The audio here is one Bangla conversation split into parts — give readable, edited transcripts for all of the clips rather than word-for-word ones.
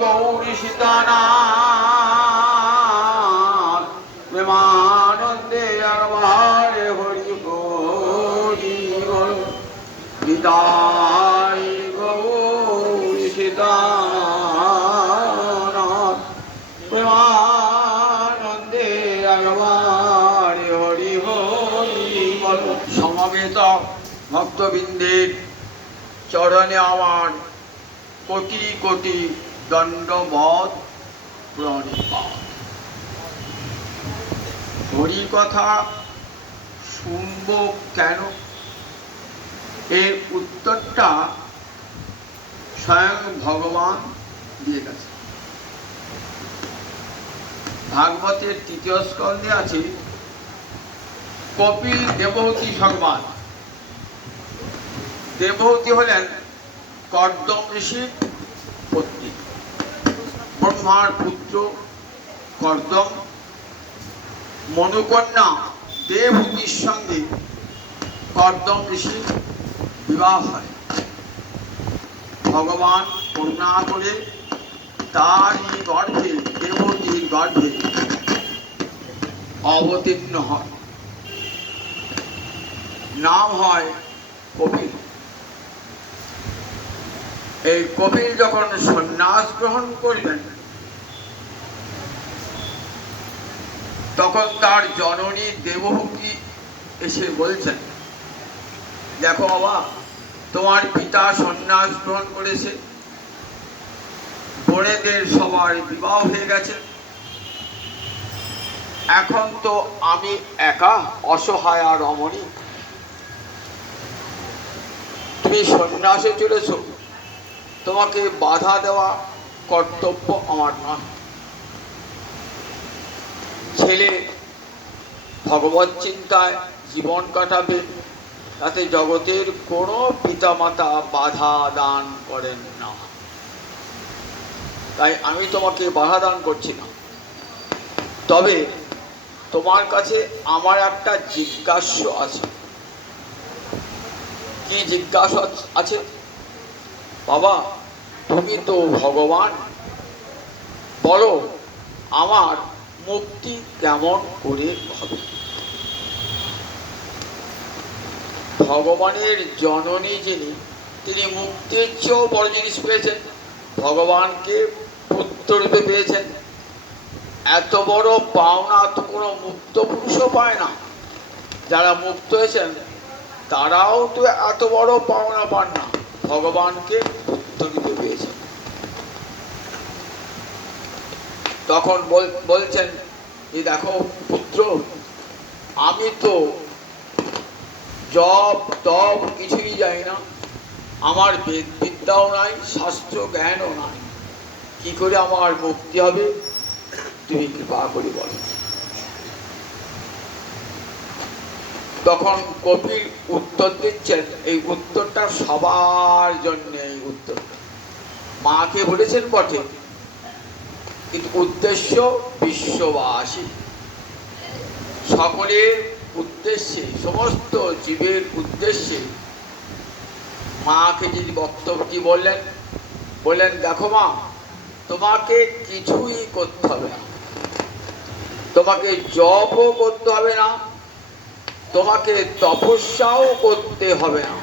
গৌরী সীতানাথ প্রেমানন্দে একবার হরি হরি বল। নিতাই গৌরী সীতানাথ প্রেমানন্দে একবার হরি হরি বল। সমবেত ভক্তবৃন্দের চরণে আমার কোটি কোটি দণ্ডবৎ প্রণিপাত। হরি কথা শুনব কেন, এর উত্তরটা স্বয়ং ভগবান দিয়ে গেছে। ভাগবতের তৃতীয় স্কন্ধে আছে কপিল দেবহূতি সংবাদ। দেবহূতি হলেন কর্দম ঋষির পত্নী। ব্রহ্মার পুত্র কর্দম মনুকন্যা দেবহূতির সঙ্গে কর্দম ঋষির বিবাহ হয়। ভগবান করুণা করে তারই গর্ভে, দেবহূতির গর্ভে অবতীর্ণ হয়। নাম হয় কপিল। এই কপিল যখন সন্ন্যাস গ্রহণ করলেন তখন তার জননী দেবহূতি এসে বলছেন, দেখো বাবা, তোমার পিতা সন্ন্যাস গ্রহণ করেছে, বোনেদের সবার বিবাহ হয়ে গেছে, এখন তো আমি একা অসহায় আর রমণী, তুমি সন্ন্যাসে চলেছ, তোমাকে বাধা দেওয়া কর্তব্য আমার নয়। ছেলে ভগবত চিন্তায় জীবন কাটাবে, তাতে জগতের কোনো পিতামাতা বাধা দান করেন না, তাই আমি তোমাকে বাধা দান করছি না। তবে তোমার কাছে আমার একটা জিজ্ঞাস্য আছে। কি জিজ্ঞাসা আছে? বাবা, তুমি তো ভগবান, বলো আমার মুক্তি কেমন করে হবে? ভগবানের জননী যিনি, তিনি মুক্তির চেয়েও বড় জিনিস পেয়েছেন, ভগবানকে পুত্ররূপে পেয়েছেন। এত বড় পাওনা তো কোনো মুক্ত পুরুষও পায় না। যারা মুক্ত হয়েছেন তারাও তো এত বড় পাওনা পান না, ভগবানকে পুত্ররূপে পেয়েছেন। তখন বলছেন যে দেখো পুত্র, আমি তো জপ তপ কিছুই জানি না, আমার বেদ বিদ্যাও নাই, শাস্ত্র জ্ঞানও নাই, কি করে আমার মুক্তি হবে তুমি কৃপা করে বলো। তখন কপিল উত্তর দিচ্ছেন, এই উত্তরটা সবার জন্য। এই উত্তরটা মাকে বলেছেন বটে, কিন্তু উদ্দেশ্য বিশ্ববাসী, সকলের উদ্দেশ্যে, সমস্ত জীবের উদ্দেশ্যে মাকে যিনি বক্তব্যটি বললেন দেখো মা, তোমাকে কিছুই করতে হবে না, তোমাকে জপও করতে হবে না, তোমাকে তপস্যাও করতে হবে না,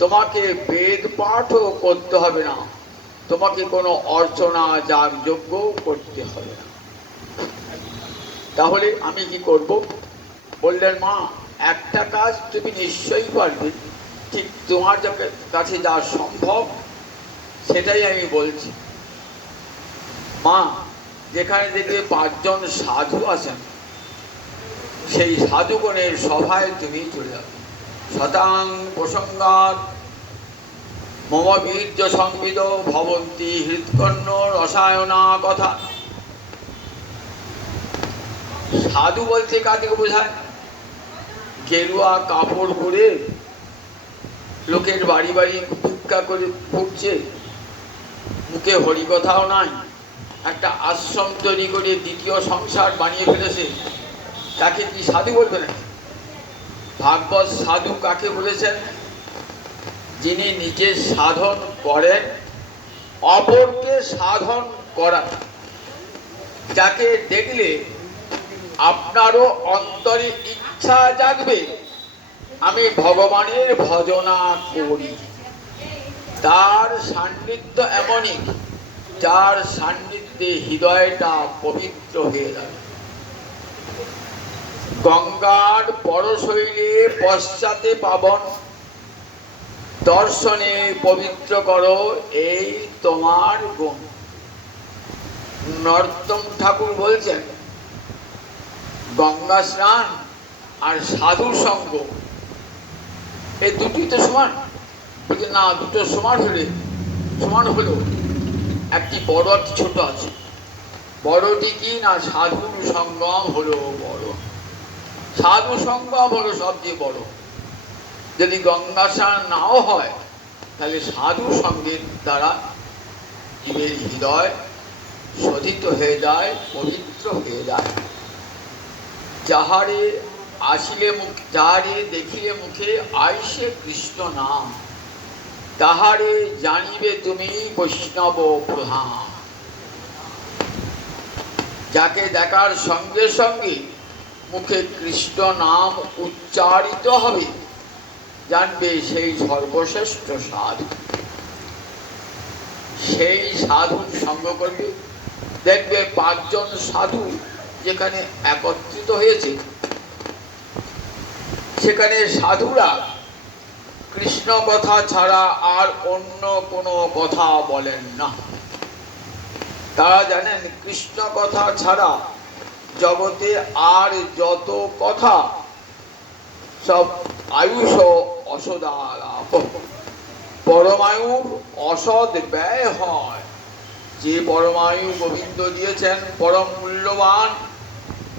তোমাকে বেদ পাঠও করতে হবে না, তোমাকে কোনো অর্চনা যাগযজ্ঞ করতে হবে না। তাহলে আমি কি করব? বললেন মা, একটা কাজ তুমি নিশ্চয়ই পারবে, ঠিক তোমার কাছে যা সম্ভব সেটাই আমি বলছি। মা, যেখানে দেখবে 5 জন সাধু আছেন, সেই সাধুগণের সভায় তুমি চলে যাবে। শতাং প্রসঙ্গাৎ মম বীর্য সংবিদ ভবন্তি হৃৎকর্ণ রসায়না কথা। সাধু বলতে কাকে বোঝায়? গেরুয়া কাপড় পরে লোকের বাড়ি বাড়ি ভিক্ষা করে ঘুরছে, মুখে হরিকথাও নাই, একটা আশ্রম তৈরি করে দ্বিতীয় সংসার বানিয়ে ফেলেছে, তাকে কি সাধু বলবে না? ভাগবত সাধু কাকে বলেছেন? যিনি নিজে সাধন করেন অপরকে সাধন করা, যাকে দেখলে আপনারও অন্তরে ইচ্ছা জাগবে আমি ভগবানের ভজনা করি। তার সান্নিধ্য এমনই, যার সান্নিধ্যে হৃদয়টা পবিত্র হয়ে যাবে। গঙ্গার পরশৈলে পশ্চাতে পাবন, দর্শনে পবিত্র করো এই তোমার গুণ। নরোত্তম ঠাকুর বলছেন গঙ্গা স্নান আর সাধু সঙ্গ এই দুটি তো সমান। বলছে না, দুটো সমান হলো একটি বড় একটি ছোট আছে। বড়টি কি না, সাধুর সঙ্গম হলো বড়। সাধু সঙ্গম হলো সবচেয়ে বড়। যদি গঙ্গা স্নান নাও হয় তাহলে সাধু সঙ্গের দ্বারা জীবের হৃদয় শোধিত হয়ে যায়, পবিত্র হয়ে যায়। যাহারে আসিলে মুখ, যাহারে দেখিলে মুখে আইসে কৃষ্ণ নাম, তাহারে জানিবে তুমি বৈষ্ণব প্রধান। যাকে দেখার সঙ্গে সঙ্গে মুখে কৃষ্ণ নাম উচ্চারিত হবে, জানবে সেই সর্বশ্রেষ্ঠ সাধু। সেই সাধুর সঙ্গ করবে। দেখবে 5 জন সাধু যেখানে একত্রিত হয়েছে, সেখানে সাধুরা কৃষ্ণ কথা ছাড়া আর অন্য কোনো কথা বলেন না। তারা জানেন কৃষ্ণ কথা ছাড়া জগতে আর যত কথা সব আয়ুষ অসদালাপ, পরমায়ুর অসদ ব্যয় হয়। যে পরমায়ু গোবিন্দ দিয়েছেন পরম মূল্যবান,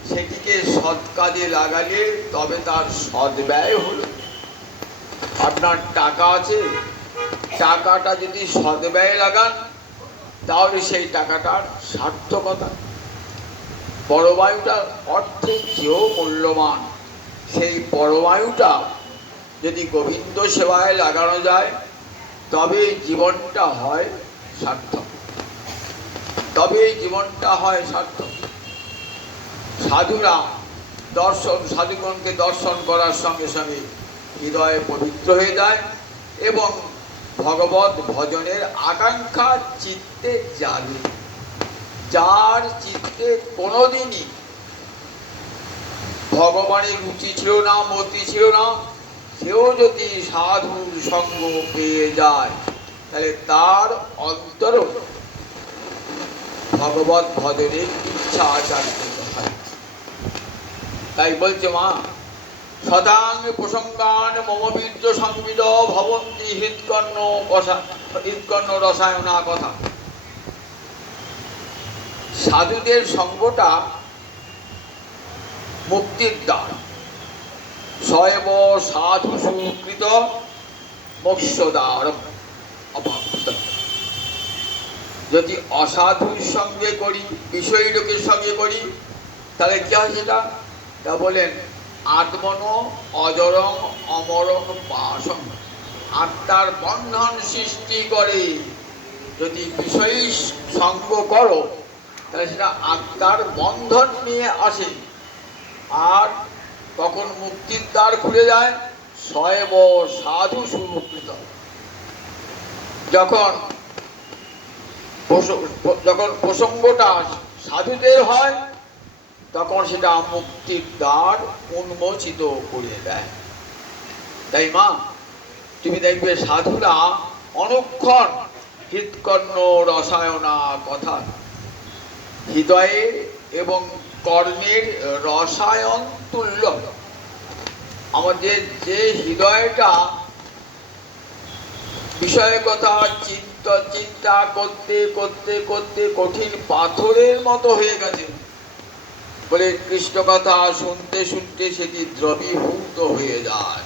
সেটিকে সৎ কাজে লাগালে তবে তার সদ্ব্যয় হলো। আপনার টাকা আছে, টাকাটা যদি সদ্ব্যয় লাগান তাহলে সেই টাকাটার সার্থকতা। পরমায়ুটার অর্থে কেউ মূল্যবান, সেই পরমায়ুটা যদি গোবিন্দ সেবায় লাগানো যায় তবে জীবনটা হয় সার্থক, সাধুরা সাধুগণকে দর্শন করার সঙ্গে সঙ্গে হৃদয়ে পবিত্র হয়ে যায় এবং ভগবত ভজনের আকাঙ্ক্ষা চিত্তে জাগে। যার চিত্তে কোনোদিনই ভগবানের রুচি ছিল না, মতি ছিল না, সেও যদি সাধুর সঙ্গ পেয়ে যায় তাহলে তার অন্তর ভগবত ভজনের ইচ্ছা জাগ্রত হয়। তাই বলছে মা, সদাং প্রসঙ্গান মম বীর্য সংবিদ ভবন্তি হৃৎকর্ণ রসায়না কথা। সাধুদের সঙ্গটা মুক্তির দ্বার। সয়ব সাধু সুকৃত মোক্ষদ্বার অভাবত। যদি অসাধুর সঙ্গে করি, বিষয়ী লোকের সঙ্গে করি, তাহলে কি হয় সেটা? তা বলেন আত্মন অজরং অমরং পাশং, আত্মার বন্ধন সৃষ্টি করে। যদি বিষয়ী সঙ্গ করো তাহলে সেটা আত্মার বন্ধন নিয়ে আসে, আর তখন মুক্তির দ্বার খুলে যায়। সয়ব সাধু সুকৃত। যখন প্রসঙ্গটা সাধুদের হয় তখন সেটা মুক্তির দ্বার উন্মোচিত করে দেয়। তাই মা, তুমি দেখবে সাধুরা অনুক্ষণ হৃৎকর্ণ রসায়না কথা, হৃদয়ে এবং কর্ণের রসায়ন তুল্য। আমাদের যে হৃদয়টা বিষয় কথা চিন্তা করতে করতে করতে কঠিন পাথরের মতো হয়ে গেছে, বলে কৃষ্ণ কথা শুনতে শুনতে সেটি দ্রবীভূত হয়ে যায়।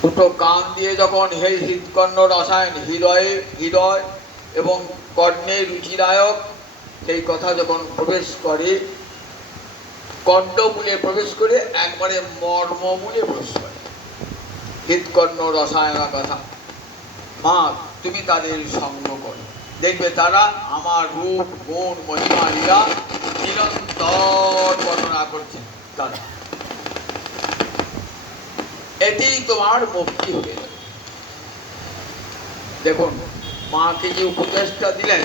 দুটো কান দিয়ে যখন হে হৃৎকর্ণ রসায়ন, হৃদয় এবং কর্ণের রুচিদায়ক সেই কথা যখন প্রবেশ করে, কর্ণমূলে প্রবেশ করে একবারে মর্মমূলে প্রবেশ করে হৃৎকর্ণ রসায়ন কথা। মা, তুমি তাদের সঙ্গ করো, দেখবে তারা আমার রূপ গুণ মহিমা লীলা নিরন্তর বর্ণনা করছেন। তারা এতেই তোমার মুক্তি হয়ে যাবে। দেখুন, মাকে যে উপদেশটা দিলেন,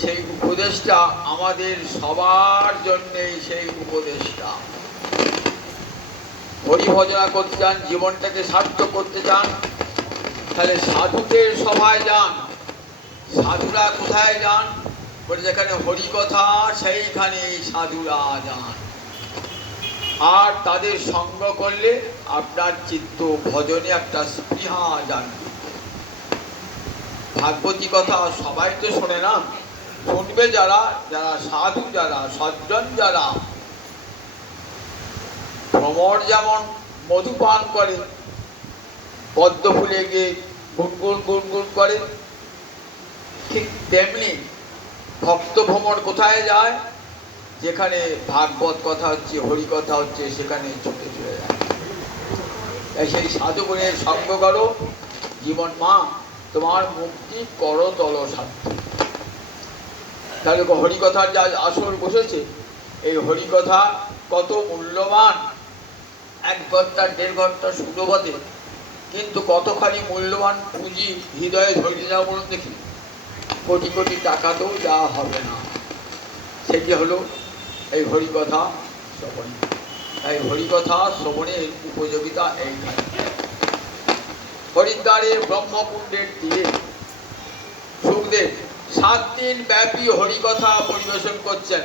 সেই উপদেশটা আমাদের সবার জন্যেই। সেই উপদেশটা হরিভজনা করতে চান, জীবনটাকে সার্থক করতে চান, তাহলে সাধুদের সভায় যান। সাধুরা কোথায় যান? বলে যেখানে হরিকথা সেইখানে সাধুরা যান। আর তাদের সঙ্গ করলে আপনার চিত্ত ভজনে একটা স্পৃহা জানবে। ভাগবতী কথা সবাই তো শোনে না, শুনবে যারা যারা সাধু, যারা সজ্জন, যারা ভ্রমর যেমন মধুপান করে, পদ্ম ফুলে গিয়ে গুনগুন গুনগুন করে, ঠিক তেমনি ভক্ত ভ্রমর কোথায় যায়? যেখানে ভাগবত কথা হচ্ছে, হরি কথা হচ্ছে, সেখানে ছুটে চলে যায়। সেই সাধুগুণের সঙ্গ করো, জীবন মা তোমার মুক্তি করো তল সাধ্য। তাহলে হরিকথার যা আসর বসেছে, এই হরিকথা কত মূল্যবান। 1 ঘন্টা 1.5 ঘন্টা শুরু বটে, কিন্তু কতখানি মূল্যবান পুঁজি হৃদয়ে ধরে যাওয়া বলুন দেখি। কোটি কোটি টাকাতেও দেওয়া হবে না। সেটি হলো এই হরিকথা শ্রবণ। তাই হরিকথা শ্রবণের উপযোগিতা এইখানে। হরিদ্বারের ব্রহ্মকুণ্ডের তীরে সুখদেব 7 দিন ব্যাপী হরিকথা পরিবেশন করছেন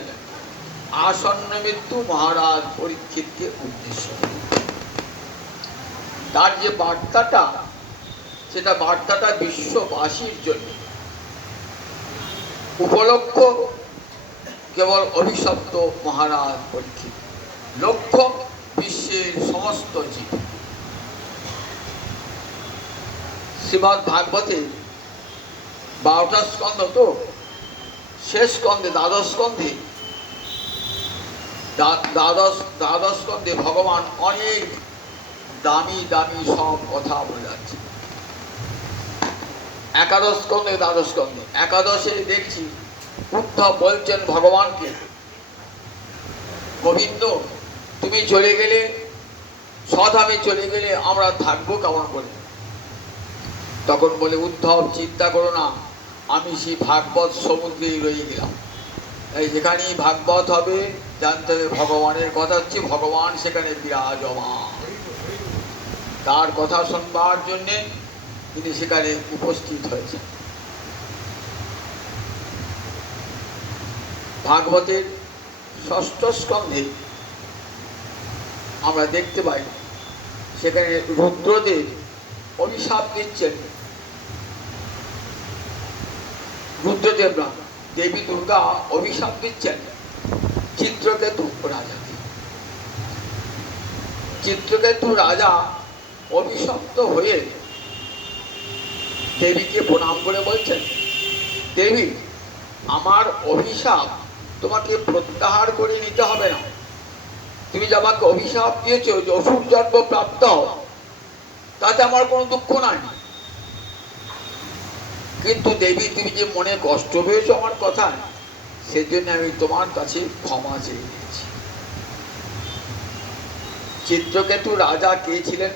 আসন্ন মৃত্যু মহারাজ পরীক্ষিতকে উদ্দেশ্য। তার যে বার্তাটা, সেটা বার্তাটা বিশ্ববাসীর জন্য। উপলক্ষ কেবল অভিশপ্ত মহারাজ পরীক্ষিত, লক্ষ্য বিশ্বের সমস্ত জীব। শ্রীমদ্ ভাগবতে 12টা স্কন্ধ, তো শেষ স্কন্ধে দ্বাদশ স্কন্ধে দ্বাদশ স্কন্ধে ভগবান অনেক দামি দামি সব কথা বলে যাচ্ছে। একাদশ স্কন্ধে দ্বাদশ স্কন্ধে একাদশে দেখছি উদ্ধব বলছেন ভগবানকে, গোবিন্দ তুমি চলে গেলে, স্বধামে চলে গেলে আমরা থাকবো কেমন করে? তখন বলে উদ্ধব চিন্তা করো না, আমি সেই ভাগবত সমুদ্রেই রয়ে গেলাম। এই যেখানেই ভাগবত হবে জানতে হবে ভগবানের কথা হচ্ছে, ভগবান সেখানে বিরাজমান। তার কথা শুনবার জন্যে তিনি সেখানে উপস্থিত হয়েছেন। ভাগবতের 6ষ্ঠ স্কন্ধে আমরা দেখতে পাই, সেখানে রুদ্রদেব অভিশাপ দিচ্ছেন। রুদ্রদেব না, দেবী দুর্গা অভিশাপ দিচ্ছেন চিত্রকেতু রাজাকে। চিত্রকেতু রাজা অভিশপ্ত হয়ে দেবীকে প্রণাম করে বলছেন, দেবী আমার অভিশাপ তোমাকে প্রত্যাহার করে নিতে হবে না। তুমি যে আমাকে অভিশাপ দিয়েছো যে অসুর জন্ম প্রাপ্ত, তাতে আমার কোনো দুঃখ নাই। কিন্তু দেবী তুমি যে মনে কষ্ট পেয়েছো আমার কথা, সেজন্য আমি তোমার কাছে ক্ষমা চেয়ে নিয়েছি। চিত্রকেতু রাজা কে ছিলেন?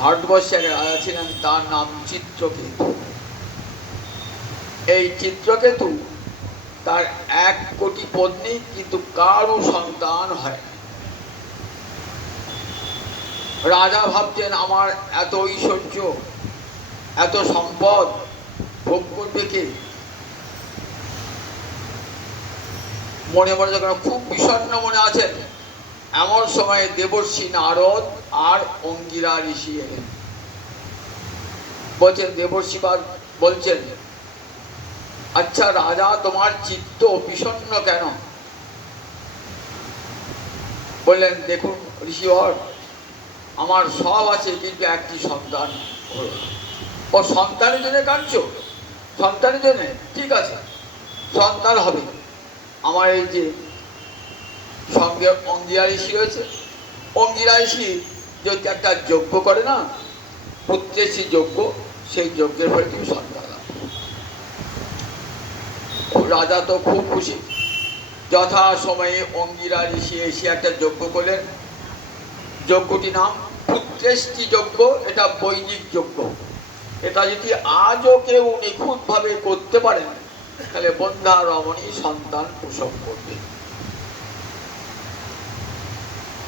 ভারতবর্ষে এক রাজা ছিলেন, তার নাম চিত্রকেতু। এই চিত্রকেতু তার 1 কোটি পত্নী, কিন্তু কারো সন্তান হয়। রাজা ভাবছেন আমার এত ঐশ্বর্য, এত সম্পদ ভোগ করবে কে? মনে মনে যখন খুব বিষণ্ণ মনে আছেন, এমন সময় দেবর্ষি নারদ আর অঙ্গিরা ঋষি এলেন। বলছেন দেবর্ষি বলছেন, আচ্ছা রাজা তোমার চিত্ত বিষণ্ণ কেন? বললেন দেখুন ঋষিবর, আমার সব আছে কিন্তু একটি সন্তান হলো না। ও সন্তানের জন্য কাঁদছো? সন্তানের জন্য ঠিক আছে, সন্তান হবে। আমার এই যে সঙ্গে অঙ্গিরা ঋষি রয়েছে, অঙ্গিরা ঋষি যদি একটা যজ্ঞ করে না, পুত্রের সেই যজ্ঞ, সেই যজ্ঞের ফলে তুমি সন্তান লাভ। রাজা তো খুব খুশি। যথা সময়ে অঙ্গিরা ঋষি এসে একটা যজ্ঞ করলেন। যজ্ঞটি নাম পুত্রেষ্টি যজ্ঞ। এটা বৈদিক যজ্ঞ। এটা যদি আজও কেউ নিখুঁতভাবে করতে পারেন তাহলে বন্ধা রমণী সন্তান প্রসব করবে।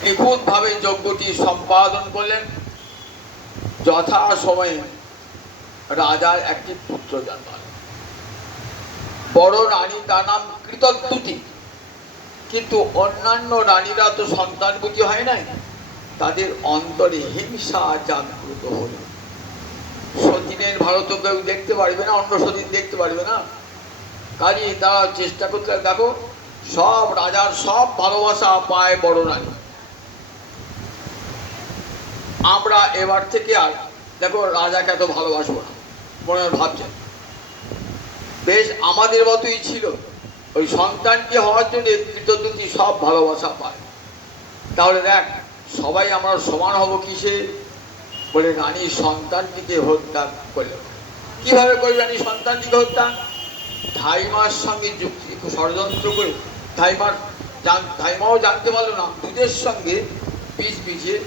নিখুঁতভাবে যজ্ঞটি সম্পাদন করলেন। যথা সময়ে রাজার একটি পুত্র জন্মাল। বড় রানী, তার নাম কৃতদ্যুতি। কিন্তু অন্যান্য রানীরা তো সন্তানবতী হয় নাই, তাদের অন্তরে হিংসা জাগ্রত হল। সতীনের ভারত কেউ দেখতে পারবে না, অন্য সতীন দেখতে পারবে না, কাজে তারা চেষ্টা করতে দেখো সব রাজার সব ভালোবাসা পায় বড় রানী। আমরা এবার থেকে আর দেখো রাজাকে এত ভালোবাসবো না, মনে ভাবছেন বেশ আমাদের মতোই ছিল। ওই সন্তানকে হওয়ার জন্য কৃতজ্ঞতি সব ভালোবাসা পায়। তাহলে দেখ সবাই আমরা সমান হব কিসে? বলে রানী সন্তানটিকে হত্যা করলেন। কিভাবে করে রানী সন্তানটিকে হত্যা? ধাইমার সঙ্গে যুক্তি ষড়যন্ত্র করে ধাইমাও জানতে পারলো না, দুধের সঙ্গে বীজ ভিজিয়ে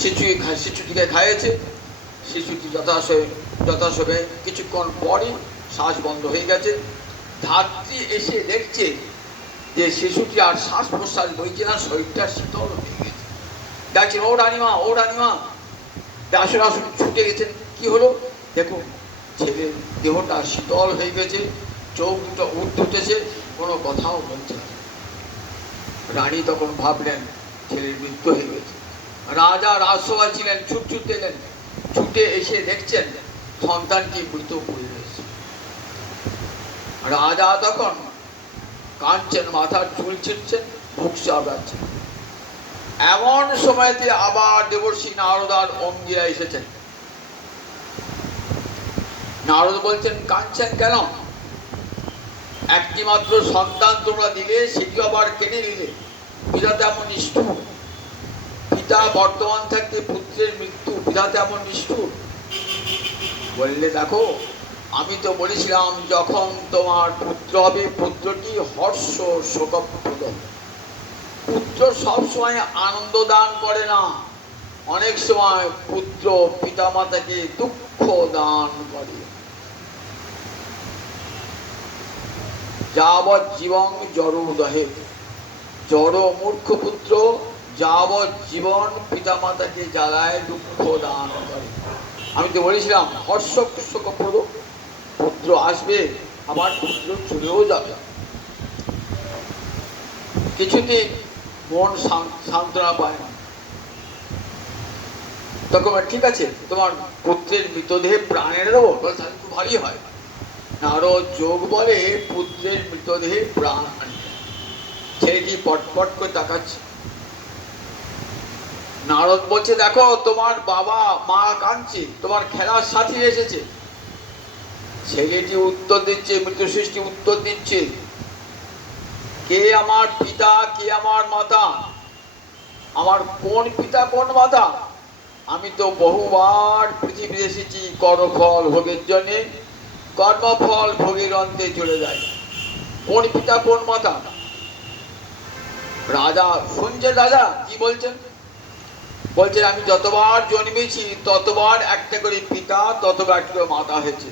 শিশুটিকে খাইয়েছে। শিশুটি যথাসময়ে কিছুক্ষণ পরই শ্বাস বন্ধ হয়ে গেছে। ধাত্রী এসে দেখছে যে শিশুটি আর শ্বাস প্রশ্বাস বইছে না, শরীরটা শীতল হয়ে গেছে। ডাকছেন, ও রানীমা, ও রানীমা, আসুন আসুন। ছুটে গেছেন। কি হলো দেখো, ছেলের দেহটা শীতল হয়ে গেছে, চোখ দুটো উঠেছে, কোনো কথাও বলছে না। রানী তখন ভাবলেন ছেলের মৃত্যু হয়ে গেছে। রাজা রাজসভায় ছিলেন, ছুট এলেন। ছুটে এসে দেখছেন সন্তানটি মৃত পড়ে রয়েছে। রাজা তখন কাঁদছেন, মাথার চুল ছিঁড়ছেন, বুক চাপড়াচ্ছেন। এমন সময়তে আবার দেবর্ষি নারদ আর অঙ্গিরা এসেছেন। নারদ বলছেন, কাঁদছেন কেন? একটি মাত্র সন্তান তোমরা দিলে, সেটি আবার কেড়ে নিলে। বিধাতা এমন নিষ্ঠুর। পিতা বর্তমান থাকতে পুত্রের মৃত্যু, বিধাতা এমন নিষ্ঠুর। বললে দেখো, আমি তো বলেছিলাম যখন তোমার পুত্র হবে, পুত্রটি হর্ষ শোকপ্রদ। পুত্র সবসময় আনন্দ দান করে না, অনেক সময় পুত্র পিতামাতাকে দুঃখ দান করে। যাবৎ জীবন জড় উদহে, জড় মূর্খ পুত্র যাবৎ জীবন পিতামাতাকে জ্বালায়, দুঃখ দান করে। আমি তো বলেছিলাম হর্ষ শোকপ্রদ, পুত্র আসবে আমার পুত্র চলেও যাবে। কিছুতেই মন সান্ত্বনা পায় না। তখন ঠিক আছে, তোমার পুত্রের মৃতদেহে প্রাণের দেবো, তাহলে খুব ভারী হয়। নারদ যোগ বলে পুত্রের মৃতদেহে প্রাণ আনবে। ছেলেটি পটপট করে তাকাচ্ছে। নারদ বলছে, দেখো তোমার বাবা মা কাঁদছে, তোমার খেলার সাথী এসেছে। ছেলেটি উত্তর দিচ্ছে, মৃত সৃষ্টি উত্তর দিচ্ছে, কে আমার পিতা, কে আমার মাতা? আমার কোন পিতা কোন মাতা? আমি তো বহুবার পৃথিবী এসেছি কর্মফল ভোগের জন্যে, কর্মফল ভোগের অন্তে চলে যায়। কোন পিতা কোন মাতা? রাজা শুনছেন, রাজা কি বলছেন? বলছেন আমি যতবার জন্মেছি ততবার একটা করে পিতা, ততবার একটা করে মাতা হয়েছে।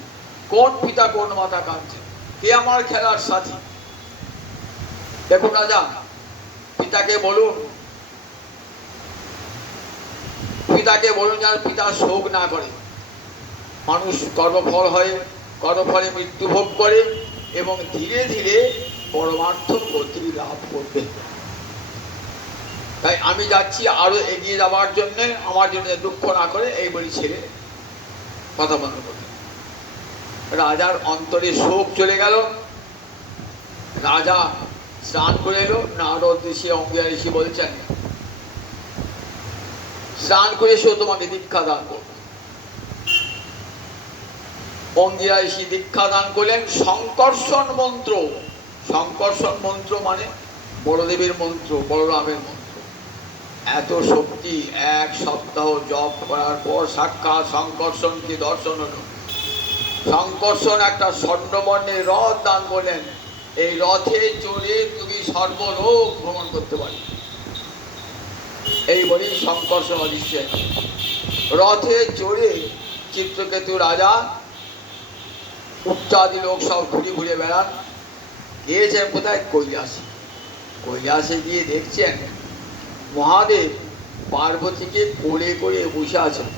কোন পিতা কোন মাতা কাঁদছে? কে আমার খেলার সাথী? দেখুন রাজা, পিতাকে বলুন, পিতাকে বলুন যেন পিতা শোক না করে। মানুষ কর্মফল হয়, কর্মফলে মৃত্যু ভোগ করে এবং ধীরে ধীরে পরমার্থ গতি লাভ করবে। তাই আমি যাচ্ছি আরো এগিয়ে যাওয়ার জন্য, আমার জন্য দুঃখ না করে, এই বলি ছেড়ে কথা বন্ধ করবে। রাজার অন্তরে শোক চলে গেল। রাজা স্নান করে এলো। নারদ ঋষি অঙ্গিরা ঋষি বলছেন, স্নান করে এসেও তোমাকে দীক্ষা দান করব। অঙ্গিরা ঋষি দীক্ষা দান করলেন সংকর্ষণ মন্ত্র। সংকর্ষণ মন্ত্র মানে বড়দেবের মন্ত্র, বলরামের মন্ত্র। এত শক্তি, এক সপ্তাহ জপ করার পর সাক্ষাৎ সংকর্ষণকে দর্শন হলো। সংকর্ষণ একটা স্বর্ণবর্ণের রথ দান করলেন, এই রথে চড়ে তুমি সর্বলোক ভ্রমণ করতে পারবে। এই বলেই সংকর্ষণ অদৃশ্যে রথে চড়ে চিত্রকেতু রাজা উচ্চাদি লোক সব ঘুরে ঘুরে বেড়ান। গিয়েছেন কোথায়? কৈলাসে। কৈলাসে গিয়ে দেখছেন মহাদেব পার্বতীকে কোলে করে বসে আছেন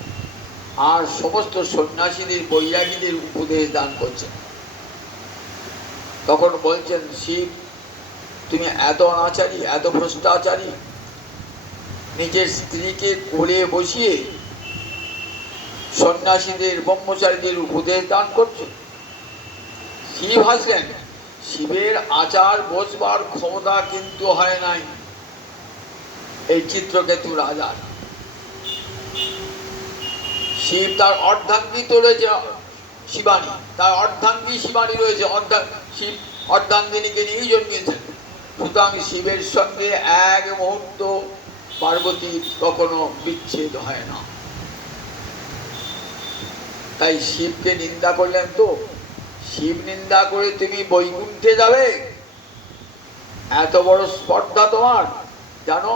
আর সমস্ত সন্ন্যাসীদের বৈরাগীদের উপদেশ দান করছেন। তখন বলছেন, শিব তুমি এত অনাচারী, এত ভ্রষ্টাচারী, নিজের স্ত্রীকে কোলে বসিয়ে সন্ন্যাসীদের ব্রহ্মচারীদের উপদেশ দান করছো। শিব হাসলেন, শিবের আচার বসবার ক্ষমতা কিন্তু হয় নাই এই চিত্রকেতু রাজার। শিব তার অর্ধাঙ্গী তো রয়েছে শিবানী, তার অর্ধাঙ্গী শিবানী রয়েছে, শিব অর্ধাঙ্গিনীকে নিয়েই জন্মিয়েছেন। সুতরাং শিবের সঙ্গে এক মুহূর্ত পার্বতীর কখনো বিচ্ছেদ হয় না। তাই শিবকে নিন্দা করলেন। তো শিব নিন্দা করে তুমি বৈকুণ্ঠে যাবে? এত বড় স্পর্ধা তোমার? জানো,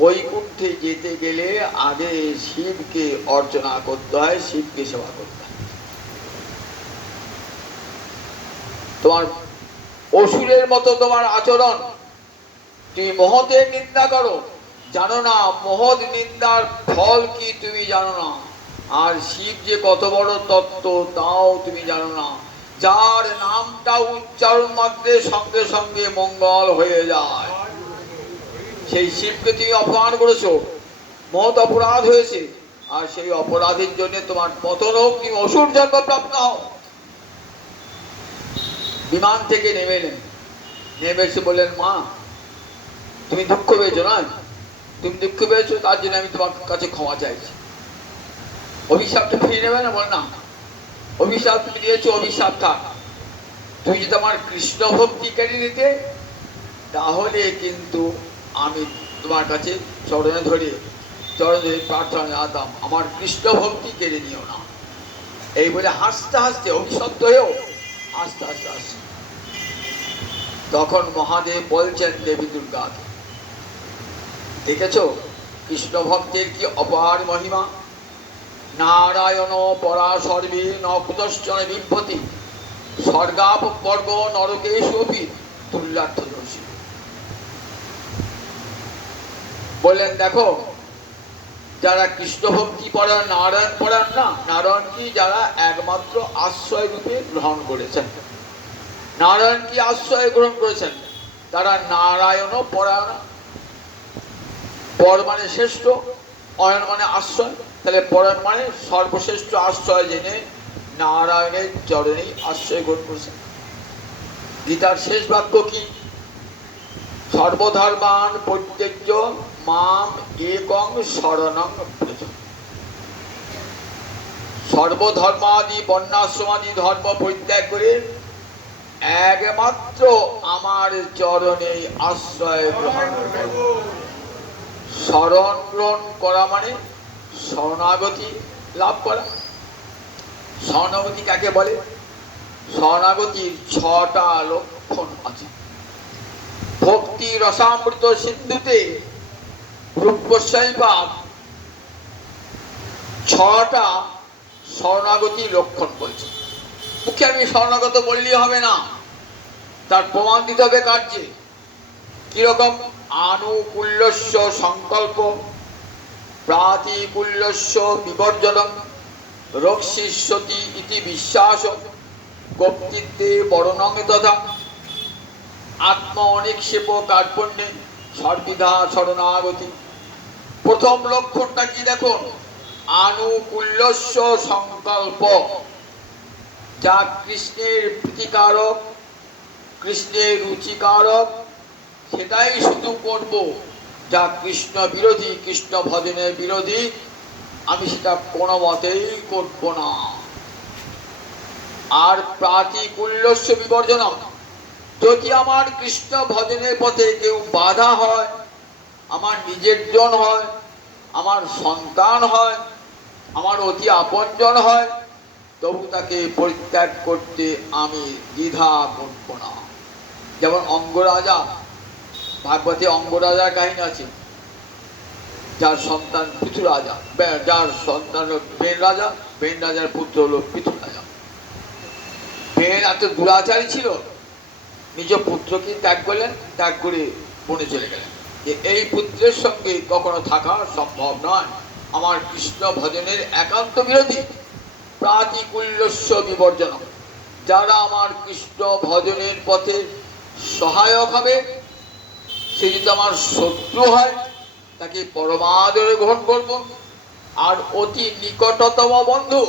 বৈকুণ্ঠে যেতে গেলে আগে শিবকে অর্চনা করতে হয়, শিবকে সেবা করতে হয়। তোমার অসুরের মতো তোমার আচরণ, তুমি মহতের নিন্দা করো, জানো না মহৎ নিন্দার ফল কি তুমি জানো না। আর শিব যে কত বড় তত্ত্ব তাও তুমি জানো না, যার নামটা উচ্চারণ মাত্রে সঙ্গে সঙ্গে মঙ্গল হয়ে যায়, সেই শিবকে তুমি অপমান করেছো, মহৎ অপরাধ হয়েছে। আর সেই অপরাধের জন্য তোমার পতন হোক, তুমি অসুর জন্ম প্রাপ্ত হও। বিমান থেকে নেমে এসে বললেন, মা তুমি দুঃখ পেয়েছো না? তুমি দুঃখ পেয়েছো, তার জন্য আমি তোমার কাছে ক্ষমা চাইছি। অভিশাপটা ফিরে নেবে না? বল না, অভিশাপ তুমি দিয়েছো, অভিশাপ থাক। তুমি যদি আমার কৃষ্ণ ভক্তি কেড়ে নিতে, তাহলে কিন্তু আমি তোমার কাছে চরণে ধরে প্রার্থনা জানাতাম, আমার কৃষ্ণ ভক্তি কেড়ে নিও না। এই বলে হাসতে হাসতে, অভিশপ্ত হয়েও হাসতে হাসতে হাসতে তখন মহাদেব বলছেন দেবী দুর্গাকে, দেখেছো কৃষ্ণ ভক্তের কি অপার মহিমা? নারায়ণ পরা সর্বে ন কুতশ্চন বিভ্রতি স্বর্গাপ পর্ব নরকেশপি তুল্যার্থদর্শী। বললেন, দেখো যারা কৃষ্ণ ভক্তি পরায়ণ, নারায়ণ পরায়ণ না, নারায়ণ কি যারা একমাত্র আশ্রয় রূপে গ্রহণ করেছেন, নারায়ণ কি আশ্রয় গ্রহণ করেছেন, তারা নারায়ণ পরায়ণ। পর মানে শ্রেষ্ঠ, অয়ন মানে আশ্রয়, তাহলে পরায়ণ মানে সর্বশ্রেষ্ঠ আশ্রয় জেনে নারায়ণের চরণেই আশ্রয় গ্রহণ করেছেন। গীতার শেষ বাক্য কি? সর্বধর্মান পরিত্যজ্য মাম একং শরণং ব্রজ। সর্বধর্মাদি বর্ণাশ্রমাদি ধর্ম পরিত্যাগ করে একমাত্র আমার চরণে আশ্রয় গ্রহণ করো। শরণ গ্রহণ করা মানে শরণাগতি লাভ করা। শরণাগতি কাকে বলে? শরণাগতির 6টা লক্ষণ আছে। ভক্তি রসামৃত সিন্ধুতে রূপ গোস্বামীপাদ 6টা শরণাগতি লক্ষণ বলছে। মুখে আমি শরণাগত বললেই হবে না, তার প্রমাণ দিতে হবে কার্যে। কিরকম? আনুকূল্যস্য সংকল্প, প্রাতিকূল্যস্য বিবর্জনম, রক্ষিষ্যতি ইতি বিশ্বাস, কর্তৃত্বে বরণং তথা, আত্ম অনিক্ষেপ কার্পণ্যে সর্বিধা শরণাগতি। প্রথম লক্ষণটা কি দেখুন? আনুকূল্যস্য সংকল্প, যা কৃষ্ণের প্রীতিকারক, কৃষ্ণের রুচিকারক সেটাই শুধু করব। যা কৃষ্ণ বিরোধী, কৃষ্ণ ভজনের বিরোধী, আমি সেটা কোনো মতেই করব না। আর প্রাতিকূল্যস্য বিবর্জনম, যদি আমার কৃষ্ণ ভজনের পথে কেউ বাধা হয়, আমার নিজের জন হয়, আমার সন্তান হয়, আমার অতি আপনজন হয়, তবু তাকে পরিত্যাগ করতে আমি দ্বিধা করব না। যেমন অঙ্গরাজা, ভাগবতে অঙ্গরাজার কাহিনী আছে, যার সন্তান পৃথু রাজা, যার সন্তান হল বেন রাজা, বেন রাজার পুত্র হল পৃথু রাজা। বেন এত দুরাচারী ছিল, নিজ পুত্রকে ত্যাগ করলেন, ত্যাগ করে বনে চলে গেলেন যে এই পুত্রের সঙ্গে কখনো থাকা সম্ভব নয়, আমার কৃষ্ণ ভজনের একান্ত বিরোধী। প্রাতিকূল্যস্য বিবর্জন, যারা আমার কৃষ্ণ ভজনের পথে সহায়ক হবে, সে যদি আমার শত্রু হয় তাকে পরমাদরে গ্রহণ করব। আর অতি নিকটতম বন্ধু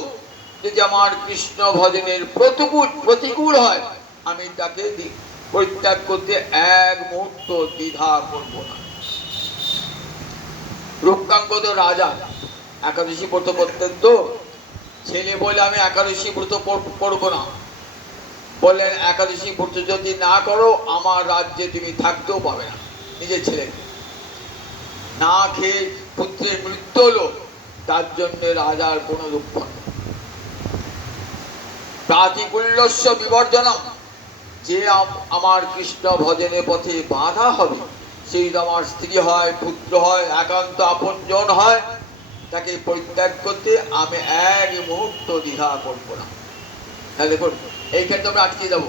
যদি আমার কৃষ্ণ ভজনের প্রতিকূল হয়, আমি তাকে পরিত্যাগ করতে এক মুহূর্ত দ্বিধা করব না। রূপকাঙ্গদ রাজা একাদশী ব্রত করতেন, তো ছেলে বলে আমি একাদশী ব্রত করবো না, বললেন একাদশী ব্রত যদি না করো আমার রাজ্যে তুমি থাকতেও পাবে না। নিজের ছেলে না খেয়ে পুত্রের মৃত্যু হলো, তার জন্য রাজার কোনো দুঃখ নেই। প্রাতিকূল্যস্য বিবর্জনম, যে আমার কৃষ্ণ ভজনের পথে বাধা হবে, সেই আমার স্ত্রী হয়, পুত্র হয়, একান্ত আপনজন হয়, তাকে পরিত্যাগ করতে আমি এক মুহূর্ত দ্বিধা করব না। তাহলে দেখুন, এই ক্ষেত্রে আমরা আটকে যাব।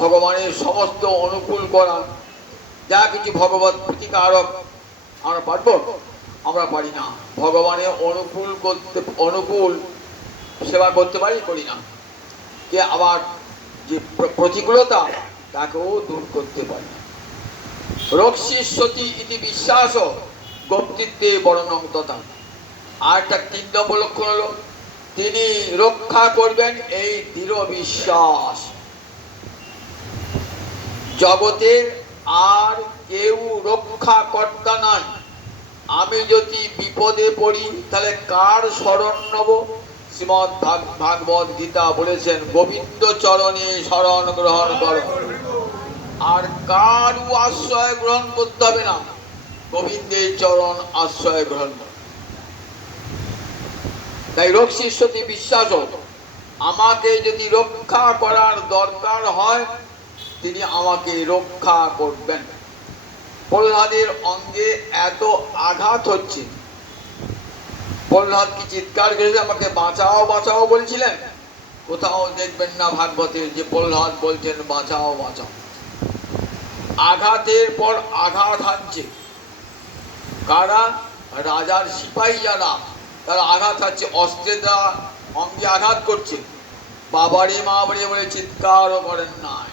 ভগবানের সমস্ত অনুকূল করা, যা কিছু ভগবত প্রতিকারক আমরা পারব? আমরা পারি না। ভগবানের অনুকূল সেবা করতে পারি, করি না। কে আবার যে প্রতিকূলতা তাকেও দূর করতে পারি না। রক্ষিষ্যতি ইতি বিশ্বাস গোপ্তিত্বে বর্ণং তথা। আর একটা 3 নম্বর লক্ষণ হলো তিনি রক্ষা করবেন, এই দৃঢ় বিশ্বাস। জগতের আর কেউ রক্ষা কর্তা নয়। আমি যদি বিপদে পড়ি তাহলে কার শরণ নেব? শ্রীমদ্ ভাগবত গীতা বলেছেন, গোবিন্দ চরণে শরণ গ্রহণ করো। আর কারও আশ্রয় গ্রহণ করতে হবে না, গোবিন্দের চরণ আশ্রয় গ্রহণ করো। তাই রক্ষিষ্যতি বিশ্বাস, আমাকে যদি রক্ষা করার দরকার হয় তিনি আমাকে রক্ষা করবেন। প্রহ্লাদের অঙ্গে এত আঘাত হচ্ছে, প্রহ্লাদ কি চিৎকার করে আমাকে বাঁচাও বাঁচাও বলছিলেন? কোথাও দেখবেন না ভাগবতের যে প্রহ্লাদ বলছেন বাঁচাও বাঁচাও। আঘাতের পর আঘাত হানছে কারা? রাজার সিপাহী যারা, তারা আঘাত হানছে, অস্ত্রের দ্বারা অঙ্গে আঘাত করছে। বাবারে মা বাড়ি বলে চিৎকারও করেন নাই।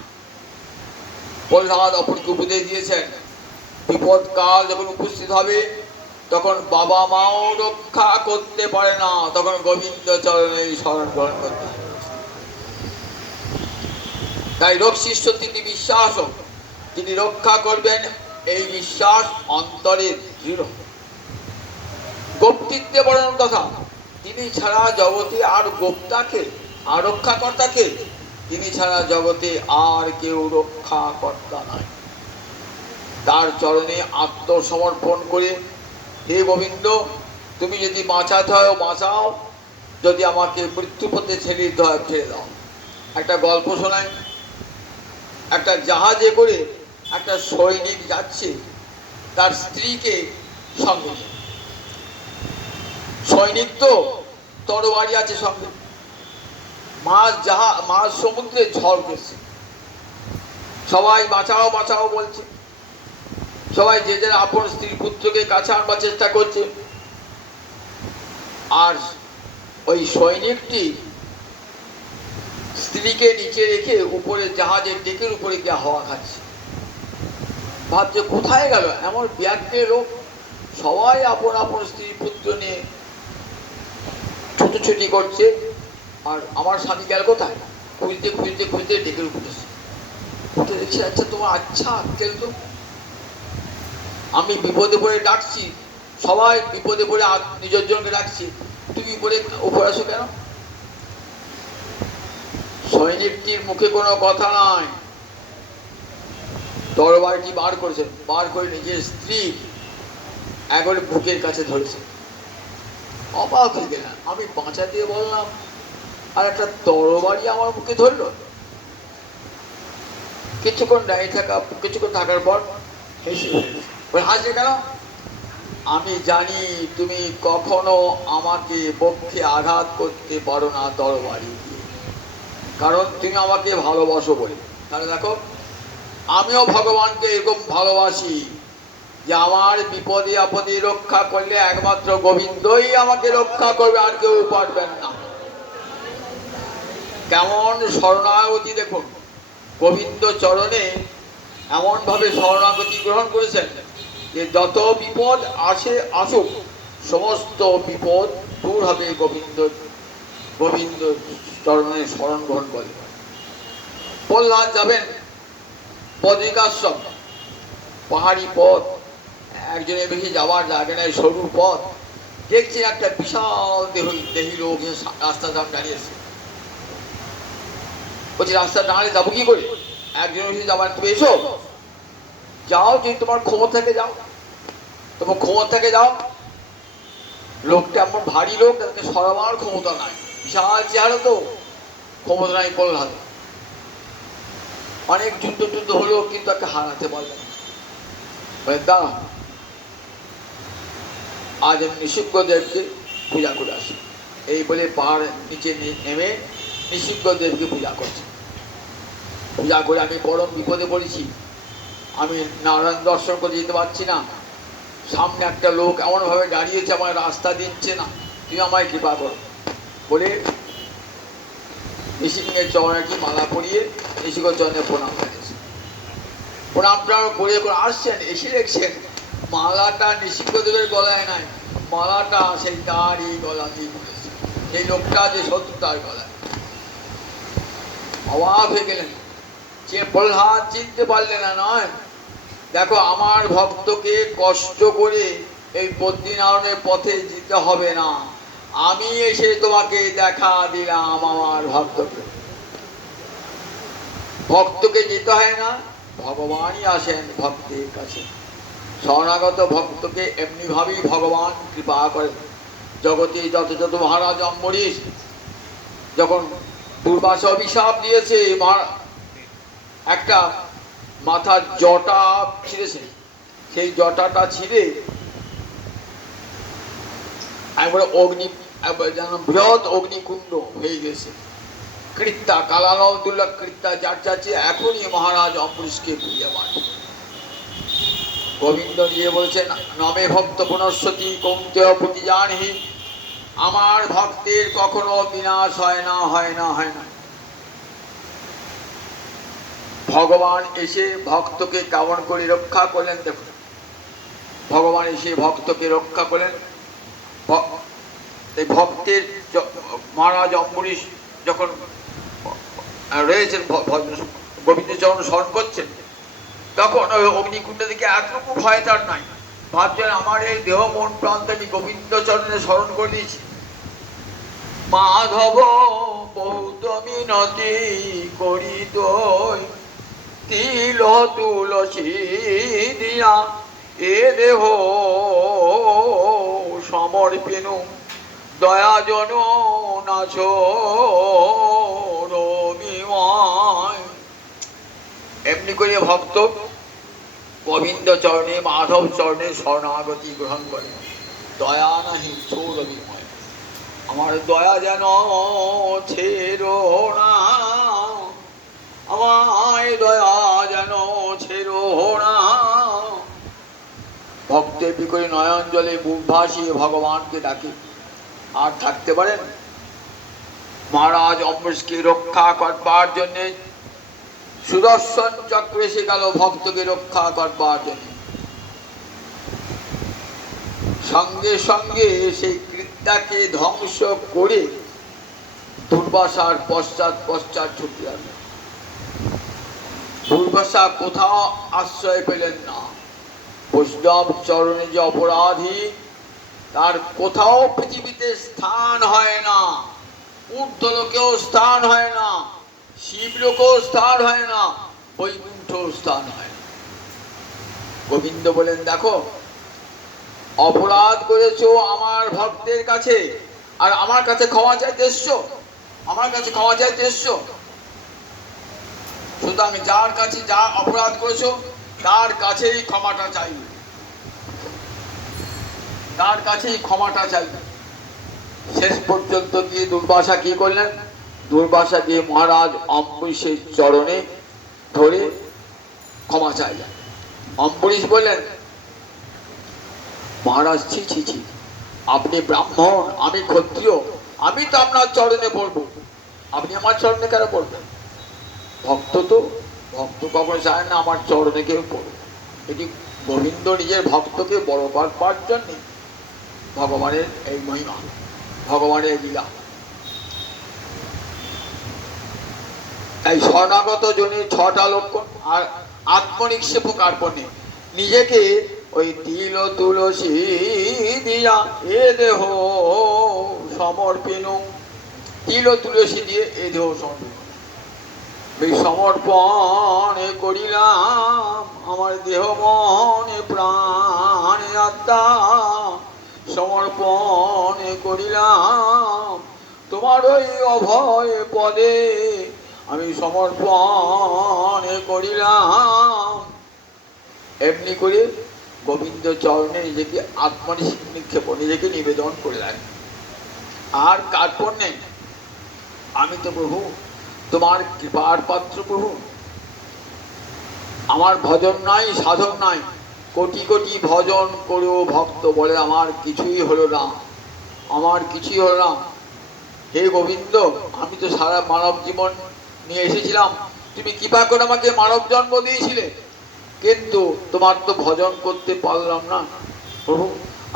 প্রহ্লাদ অপরকে উপদেশ দিয়েছেন, বিপদকাল যখন উপস্থিত হবে তখন বাবা মাও রক্ষা করতে পারে না, তখন গোবিন্দ চরণে শরণ গ্রহণ করতে হবে। তাই রক্ষিষ্যতি বিশ্বাস, তিনি রক্ষা করবেন, এই বিশ্বাস অন্তরে দৃঢ়। গোপ্তিত্বে বর্ণন কথা, তিনি ছাড়া জগতে আর গোপ্তাকে আর রক্ষাকর্তাকে, তিনি ছাড়া জগতে আর কেউ রক্ষাকর্তা নাই। তার চরণে আত্মসমর্পণ করে, হে গোবিন্দ তুমি যদি বাঁচাতে হয় বাঁচাও, যদি আমাকে মৃত্যুপথে ছেড়ে দিতে হয় ছেড়ে দাও। একটা গল্প শোনায়, একটা জাহাজে করে একটা সৈনিক যাচ্ছে তার স্ত্রীকে সঙ্গে নিয়ে। সৈনিক তো তরবারি আছে সঙ্গে, মাঝ সমুদ্রে ঝড় উঠেছে, সবাই বাঁচাও বাঁচাও বলছে, সবাই যে যার আপন স্ত্রী পুত্রকে কাছে আনবার চেষ্টা করছে। আর ওই সৈনিকটি স্ত্রীকে নিচে রেখে উপরে জাহাজের ডেকের উপরে গিয়ে হাওয়া খাচ্ছে। ভাবছে কোথায় গেল এমন ব্যাঘ্রের লোক, সবাই আপন আপন স্ত্রী পুত্র নিয়ে ছুটোছুটি করছে, আর আমার স্বামী গেল কোথায়? খুঁজতে খুঁজতে খুঁজতে ডেকের উপরে উঠে দেখছি, আচ্ছা তোমার আচ্ছা আক্কেল তো, আমি বিপদে পড়ে ডাকছি, সবাই বিপদে পড়ে নিজের জনকে ডাকছি, তুমি উপরে আসো কেন? সৈনিকটির মুখে কোনো কথা নাই, তরবারিটি বার করেছেন, বার করে নিজের স্ত্রী একবারে বুকের কাছে ধরেছে। অবাক হয়ে গেলাম, আমি বাঁচা দিয়ে বললাম আর একটা তরবারি আমার বুকে ধরলো। কিছুক্ষণ থাকার পর হাসলে কেন? আমি জানি তুমি কখনো আমাকে বক্ষে আঘাত করতে পারো না তরবারি দিয়ে, কারণ তুমি আমাকে ভালোবাসো বলে। তাহলে দেখো, আমিও ভগবানকে এরকম ভালোবাসি যে আমার বিপদে আপদে রক্ষা করলে একমাত্র গোবিন্দই আমাকে রক্ষা করবে, আর কেউ পারবেন না। কেমন শরণাগতি দেখুন, গোবিন্দ চরণে এমন ভাবে শরণাগতি গ্রহণ করেছেন যে যত বিপদ আসুক সমস্ত বিপদ দূর হবে গোবিন্দ চরণে শরণ গ্রহণ করে। প্রহ্লাদ যাবেন বদ্রিকাশ্রম, পাহাড়ি পথ, একজনের বেশি যাওয়ার জায়গা নেই, সরু পথ। দেখছেন একটা বিশাল দেহি লোক রাস্তা দাঁড়িয়েছে। বলছি রাস্তা দাঁড়িয়ে যাবো কি করে? একজনের বেশি যাবার, তুমি এসো, যাও, তুমি তোমার ক্ষমতা থেকে যাও, তোমার ক্ষমতা থেকে যাও। লোকটা এমন ভারী লোক, তাকে সরাবার ক্ষমতা নাই, বিশাল চেহারা তো, ক্ষমতা নাই প্রহ্লাদ। অনেক যুদ্ধ হলো কিন্তু তাকে হারাতে পারবে না। দাঁড়া, আজ আমি নৃসিংহদেবকে পূজা করে আসি। এই বলে পাহাড় নিচে নেমে নৃসিংহদেবকে পূজা করছে। পূজা করে আমি পরম বিপদে পড়েছি, আমি নারায়ণ দর্শন করে যেতে পারছি না। সামনে একটা লোক এমনভাবে দাঁড়িয়েছে, আমার রাস্তা দিচ্ছে না, তুমি আমায় কৃপা করো বলে নৃসিংহের চরণে কি মালা পরিয়ে নৃসিংহ চরণে প্রণাম করেছে। প্রণামটা করে আসছেন, এসে দেখছেন মালাটা নৃসিংহদেবের গলায় নাই, মালাটা সেই তারই গলাতেই পড়েছে, সেই লোকটা যে শত্রু তার গলায়। অবাক হয়ে গেলেন, যে প্রহ্লাদ চিনতে পারলে না। নয়, দেখো আমার ভক্তকে কষ্ট করে এই বদ্রীনারায়ণের পথে যেতে হবে না, আমি এসে তোমাকে দেখা দিলাম। আমার ভক্তকে যেতে হয় না, ভগবানই আসেন ভক্তের কাছে। শরণাগত ভক্তকে এমনি ভাবেই ভগবান কৃপা করেন। জগতে যত মহারাজ অম্বরীশ যখন দুর্বাসা অভিশাপ দিয়েছে, একটা মাথার জটা ছিঁড়েছে, সেই জটাটা ছিঁড়ে একবারে যেন বৃহৎ অগ্নিকুণ্ড হয়ে গেছে। কৃত্যা কালালদুল্লাহ কৃত্যা যার চাচ্ছে এখনই মহারাজ অম্বরীশকে পুড়িয়ে মারে। গোবিন্দ নিয়ে বলছেন, নমে ভক্ত পুনঃসতি কৌন্তেয় প্রতিজানহি, আমার ভক্তের কখনো বিনাশ হয় না। ভগবান এসে ভক্তকে কেমন করে রক্ষা করলেন দেখুন। ভগবান এসে ভক্তকে রক্ষা করলেন। ভক্তের মহারাজ অম্বরীশ যখন রয়েছেন গোবিন্দ চরণ স্মরণ করছেন, তখন ওই অগ্নিকুণ্ড দিকে এতটুকু ভয় তার নাই। ভাবছেন আমার এই দেহ মন প্রান্ত আমি গোবিন্দ চরণে স্মরণ করে দিয়েছি। মাধব বহুত মিনতি করি দই, তিল তুলসী দিয়া এ দেহ সমর্পিনু, দয়াজন নাচ রবিময়। এমনি করে ভক্ত গোবিন্দ চরণে মাধব চরণে শরণাগতি গ্রহণ করে। দয়া নাহি সৌরবিময়, আমার দয়া যেন ছেড়ো না, আমায় দয়া যেন ছেড়ো না। ভক্তের বিকরি নয়ন জলে বুক ভাসিয়ে ভগবানকে ডাকে। আর থাকতে পারেন? মহারাজ অম্বরীশকে রক্ষা করবার জন্যে সুদর্শন চক্র এসে গেল ভক্তকে রক্ষা করবার জন্য। সঙ্গে সঙ্গে সেই কৃত্যাকে ধ্বংস করে দুর্বাসার পশ্চাৎ ছুটে গেল। দুর্বাসা কোথাও আশ্রয় পেলেন না। বৈষ্ণব চরণে যে অপরাধী, তার কোথাও পৃথিবীতে স্থান হয় না। ঊর্ধ্বলোকেও স্থান হয় না, শিবলোকেও স্থান হয় না, বৈকুণ্ঠও স্থান হয় না। গোবিন্দ বলেন, দেখো অপরাধ করেছো আমার ভক্তের কাছে, আর আমার কাছে ক্ষমা চাইতে এসছো, আমার কাছে ক্ষমা চাইতে এসছো। সুতরাং যার কাছে যা অপরাধ করেছো তার কাছেই ক্ষমাটা চাইবে, তার কাছেই ক্ষমাটা চাইবে। শেষ পর্যন্ত গিয়ে দুর্বাসা কি করলেন? দুর্বাসা গিয়ে মহারাজ অম্বরীশের চরণে ধরে ক্ষমা চাইলেন। অম্বরীশ বললেন, মহারাজ ছি ছি ছি, আপনি ব্রাহ্মণ, আমি ক্ষত্রিয়, আমি তো আপনার চরণে পড়বো, আপনি আমার চরণে কেন পড়বেন? ভক্ত তো, ভক্ত কখনো চায় না আমার চরণে কেউ পড়বে। এটি গোবিন্দ নিজের ভক্তকে বড় করবার জন্যে ভগবানের এই মহিমা, ভগবানের লীলা। এই শরণাগত জনের 6টা লক্ষণ। আর আত্মনিক্ষেপ কার্পণ্যে নিজেকে ওই তিল তুলসী দিয়া এ দেহ সমর্পণ, তিল তুলসী দিয়ে এ দেহ সমর্পণ করিলাম, আমার দেহ মনে প্রাণ আত্মা সমর্পণ করিলাম, তোমার ওই অভয় পদে আমি সমর্পণ করিলাম। এমনি করে গোবিন্দ চরণে নিজেকে আত্মনিক্ষেপ, নিজেকে নিবেদন করলেন। আর কার্পণ্যে আমি তো প্রভু তোমার কৃপার পাত্র প্রভু, আমার ভজন নাই, সাধন নাই, কোটি কোটি ভজন করেও ভক্ত বলে আমার কিছুই হলো না, আমার কিছুই হলো না। হে গোবিন্দ, আমি তো সারা মানব জীবন নিয়ে এসেছিলাম, তুমি কৃপা করে আমাকে মানব জন্ম দিয়েছিলে, কিন্তু তোমার তো ভজন করতে পারলাম না প্রভু,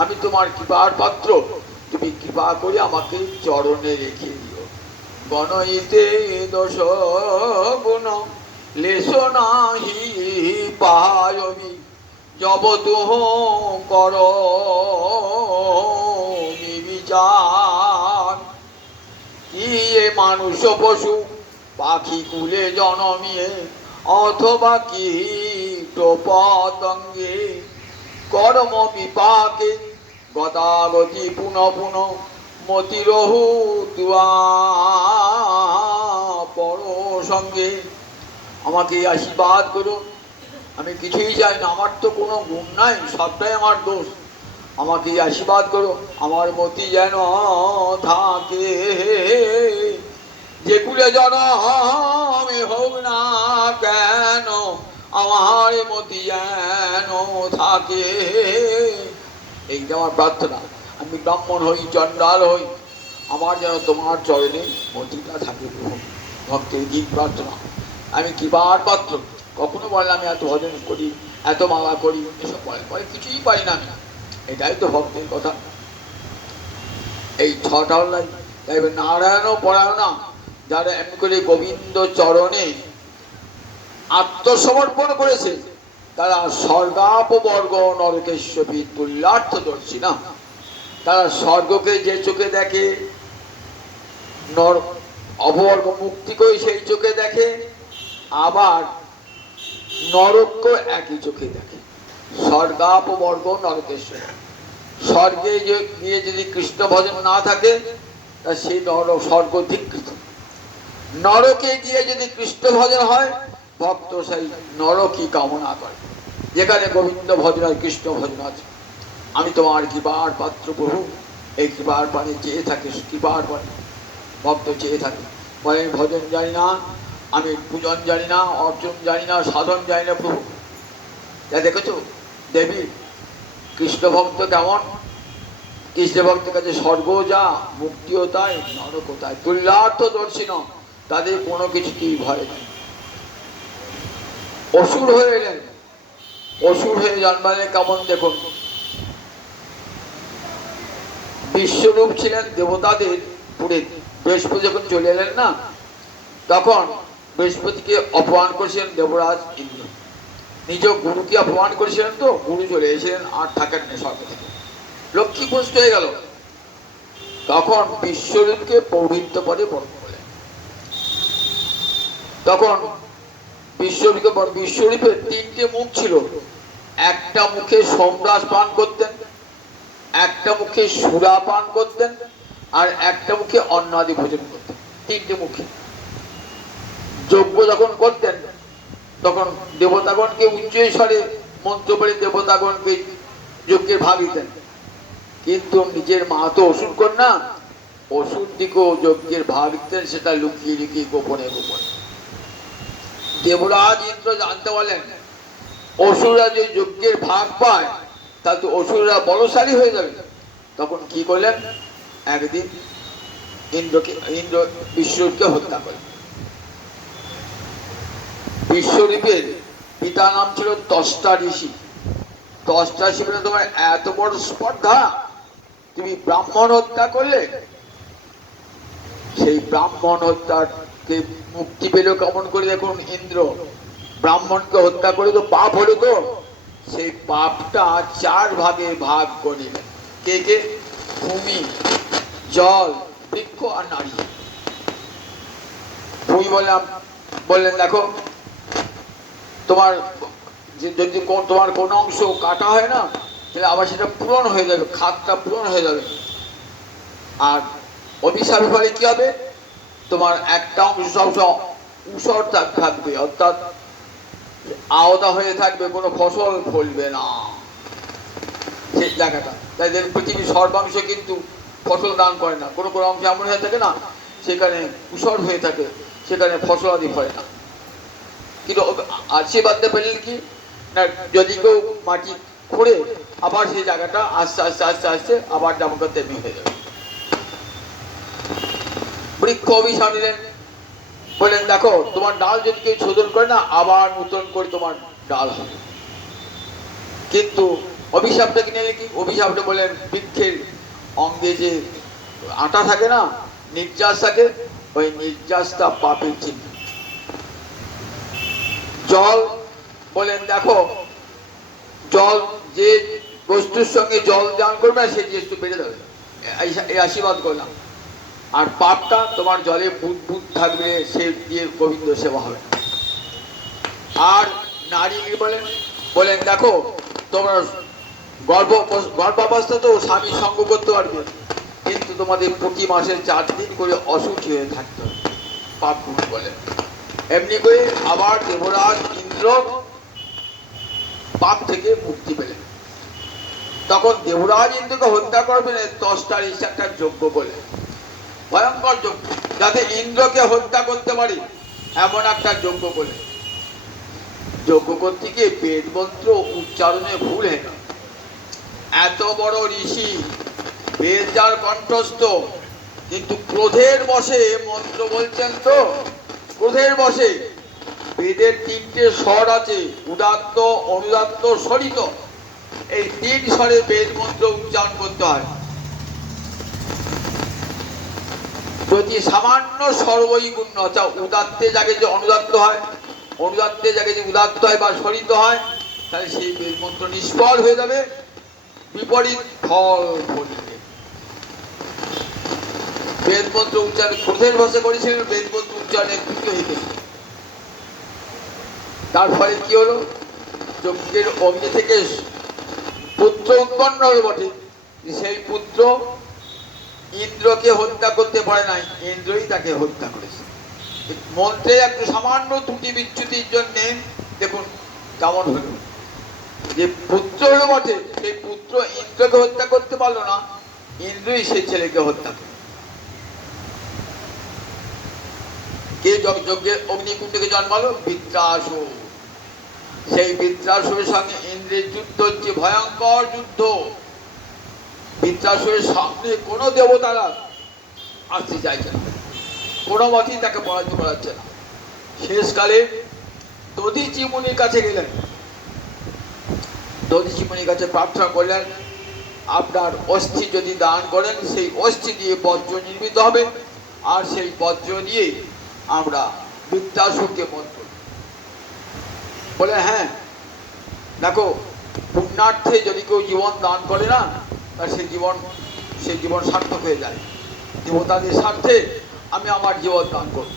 আমি তোমার কৃপার পাত্র, তুমি কৃপা করে আমাকে চরণে রেখে দিও। গণইতে দোষ গুণ লেশ নাহি পায়বি, জবতুহ কর বিচার। কি এ মানুষ পশু পাখি কুলে জনমিয়ে, অথবা কি পতঙ্গে কর্ম বিপাকে গতাগতি পুনঃ পুনঃ মতিরহু তুয়া পর সঙ্গে। আমাকে আশীর্বাদ করুন, আমি কিছুই চাই না, আমার তো কোনো গুণ নাই, সবটাই আমার দোষ। আমাকে আশীর্বাদ করো, আমার মতি যেন থাকে, যে কুলে জনমে হোক না কেন, আমার মতি যেন থাকে। এইটা আমার প্রার্থনা। আমি ব্রাহ্মণ হই, চণ্ডাল হই, আমার যেন তোমার চরণে মতিটা থাকে প্রভু। ভক্তের গীত প্রার্থনা। আমি কৃপার পাত্র, কখনো বলে আমি এত ভজন করি, এত মালা করি, এসব বলে কিছুই পারি না আমি। এটাই তো ভক্তের কথা। এই 6টা হল নারায়ণ পরায়ণা, যারা এমনি করে গোবিন্দ চরণে আত্মসমর্পণ করেছে, তারা স্বর্গাপবর্গ নরকেশ্বরী তুল্যার্থদর্শী না। তারা স্বর্গকে যে চোখে দেখে, অপবর্গ মুক্তিকে সেই চোখে দেখে, আবার নরককে একই চোখে দেখে। স্বর্গাপবর্গ নরকেশ্বর, স্বর্গে গিয়ে যদি কৃষ্ণ ভজন না থাকে তা সেই স্বর্গ ধিকৃত। নরকে গিয়ে যদি কৃষ্ণ ভজন হয়, ভক্ত সেই নরকই কামনা করে, যেখানে গোবিন্দ ভজন আর কৃষ্ণ ভজন আছে। আমি তোমার কৃপার পাত্র প্রভু, এই কৃপার পানে চেয়ে থাকে, কৃপার পানে ভক্ত চেয়ে থাকে। বলে আমি ভজন জানি না, আমি পূজন জানি না, অর্জন জানি না, সাধন জানি না প্রভু। যা দেখেছো দেবী, কৃষ্ণ ভক্ত কেমন, কৃষ্ণ ভক্তের কাছে স্বর্গ যা, মুক্তিও তাই, নরকও তাই, তুল্যার্থদর্শী ন, তাদের কোনো কিছুতেই ভয় নেই। অসুর হয়ে এলেন, অসুর হয়ে জন্মালে কেমন দেখুন। বিশ্বরূপ ছিলেন দেবতাদের পুরে, বৃহস্পতি যখন চলে এলেন না, তখন বৃহস্পতিকে অপমান করেছিলেন দেবরাজ ইন্দ্র। নিজ গুরুকে অপমান করেছিলেন, তো গুরু চলে এসেছিলেন, আর থাকেন না স্বর্গ থেকে, লক্ষ্মী পুষ্ট হয়ে গেল। তখন বিশ্বরূপকে পৌরহিত্য পদে বরণ করলেন। তখন বিশ্বরূপের 3টে মুখ ছিল, একটা মুখে সোমরাস পান করতেন, একটা মুখে সুরা পান করতেন আর একটা মুখে অন্ন আদি ভোজন করতেন, তিনটে মুখে। যজ্ঞ যখন করতেন তখন দেবতাগণকে উচ্চ স্বরে মন্ত্র বলে দেবতাগণকে যজ্ঞের ভাগ দিতেন, কিন্তু নিজের মা তো অসুর কন্যা, অসুর দিকেও যজ্ঞের ভাগ দিতেন, সেটা লুকিয়ে লুকিয়ে গোপনে গোপনে। দেবরাজ ইন্দ্র জানতে বলেন অসুররা যে যজ্ঞের ভাগ পায় তাতে তো অসুররা বলশালী হয়ে যাবে। তখন কি করলেন, একদিন ইন্দ্র বিশ্বরূপকে হত্যা করলেন। বিশ্বরূপের পিতা নাম ছিল ত্বষ্টা ঋষি। ত্বষ্টা ঋষি বলে তোমার এত বড় স্পর্ধা, তুমি ব্রাহ্মণ হত্যা করলে। সেই ব্রাহ্মণ হত্যাকে মুক্তি পেল কেমন করে দেখুন, ইন্দ্র ব্রাহ্মণকে হত্যা করে তো পাপ হলো, তো সেই পাপটা 4 ভাগে ভাগ করিলেন। কে কে? ভূমি, জল, বৃক্ষ আর নারী। ভূমি বললেন দেখো, তোমার যদি তোমার কোন অংশ কাটা হয় না, তাহলে আবার সেটা পূরণ হয়ে যাবে, খাতটা পূরণ হয়ে যাবে। আর অভিশাপের ফলে কি হবে, তোমার একটা অংশ সবসময় ঊষর থাকবে, অর্থাৎ আওতা হয়ে থাকবে, কোনো ফসল ফলবে না সেই জায়গাটা। তাই পৃথিবীর সর্বাংশ কিন্তু ফসল দান করে না, কোনো কোনো অংশ এমন হয়ে থাকে না সেখানে ঊষর হয়ে থাকে, সেখানে ফসল আদি হয় না। কিন্তু আশীর্বাদটা পেলেন কি না, যদি কেউ মাটি খুঁড়ে আবার সেই জায়গাটা আস্তে আস্তে আস্তে আস্তে আবার জামাটা তেমনি হয়ে যাবে। বৃক্ষ অভিশাপ নিলেন, বললেন দেখো তোমার ডাল যদি কেউ শোধন করে না, আবার নতুন করে তোমার ডাল হবে। কিন্তু অভিশাপটা কি নিলে কি, অভিশাপটা বললেন বৃক্ষের অঙ্গে যে আটা থাকে না, নির্যাস থাকে, ওই নির্যাসটা পাপের চিহ্ন। জল বলেন দেখো, জল যে বস্তুর সঙ্গে জল দান করবে সেই জিনিসটা বেড়ে যাবে, এই আশীর্বাদ করলাম। আর পাপটা তোমার জলে বুদ থাকবে, সে দিয়ে গোবিন্দ সেবা হবে। আর নারী বলেন দেখো, তোমরা গর্ভাবস্থা তো স্বামী সঙ্গ করতে পারবে, কিন্তু তোমাদের প্রতি মাসে 4 দিন করে অসুখী হয়ে থাকতে হবে, পাপ বলেন। এমনি করে আবার দেবরাজ ইন্দ্র পাপ থেকে মুক্তি পেলেন। তখন দেবরাজ ইন্দ্রকে হত্যা করবেন ত্বষ্টা ঋষি একটা যজ্ঞ বলে, ভয়ঙ্কর যজ্ঞ, যাতে ইন্দ্রকে হত্যা করতে পারি এমন একটা যজ্ঞ বলে। যজ্ঞ করতে গিয়ে বেদ মন্ত্র উচ্চারণে ভুল হয়ে গেল। এত বড় ঋষি, বেদ যার কণ্ঠস্থ, কিন্তু ক্রোধের বশে মন্ত্র বলছেন, তো ক্রোধের বশে বেদের 3টে স্বর আছে, উদাত্ত, অনুদাত্ত, স্বরিত। এই 3 স্বরে বেদ মন্ত্র উচ্চারণ করতে হয়। যদি সামান্য সর্বৈগুণ্য, অর্থাৎ উদাত্তে জায়গায় যে অনুদাত্ত হয়, অনুদাত্তে জায়গায় যে উদাত্ত হয় বা স্বরিত হয়, তাহলে সেই বেদ মন্ত্র নিষ্ফল হয়ে যাবে, বিপরীত ফল ফলিবে। বেদ মন্ত্র উচ্চারণ ক্রোধের বশে করেছিলেন, বেদ মন্ত্র উচ্চারণে ত্রুটি হইতে। তার ফলে কি হলো, যজ্ঞের অগ্নি থেকে পুত্র উৎপন্ন হলো বটে, সেই পুত্র ইন্দ্রকে হত্যা করতে পারে নাই, ইন্দ্রই তাকে হত্যা করেছে। মন্ত্রে একটু সামান্য ত্রুটি বিচ্যুতির জন্য দেখুন কেমন হলো, যে পুত্র হলো বটে, সেই পুত্র ইন্দ্রকে হত্যা করতে পারলো না, ইন্দ্রই সেই ছেলেকে হত্যা করে। কে যজ্ঞের অগ্নিকুণ্ডকে জন্মালো? বৃত্রাসুর। সেই বৃত্রাসুরের সঙ্গে ইন্দ্রের যুদ্ধ হচ্ছে, ভয়ঙ্কর যুদ্ধ। বৃত্রাসুরের সামনে কোনো দেবতারা আসতে চাইছে না, কোনো মতেই তাকে পরাজিত করা যাচ্ছে না। শেষকালে দধীচি মুনির কাছে গেলেন, দধীচি মুনির কাছে প্রার্থনা করলেন, আপনার অস্থি যদি দান করেন, সেই অস্থি দিয়ে বজ্র নির্মিত হবে, আর সেই বজ্র দিয়ে আমরা বৃত্রাসুরকে বধ করব। বলে হ্যাঁ, দেখো পুণ্যার্থে যদি কেউ জীবন দান করে না, তার সেই জীবন সার্থক হয়ে যায়। দেবতাদের স্বার্থে আমি আমার জীবন দান করব।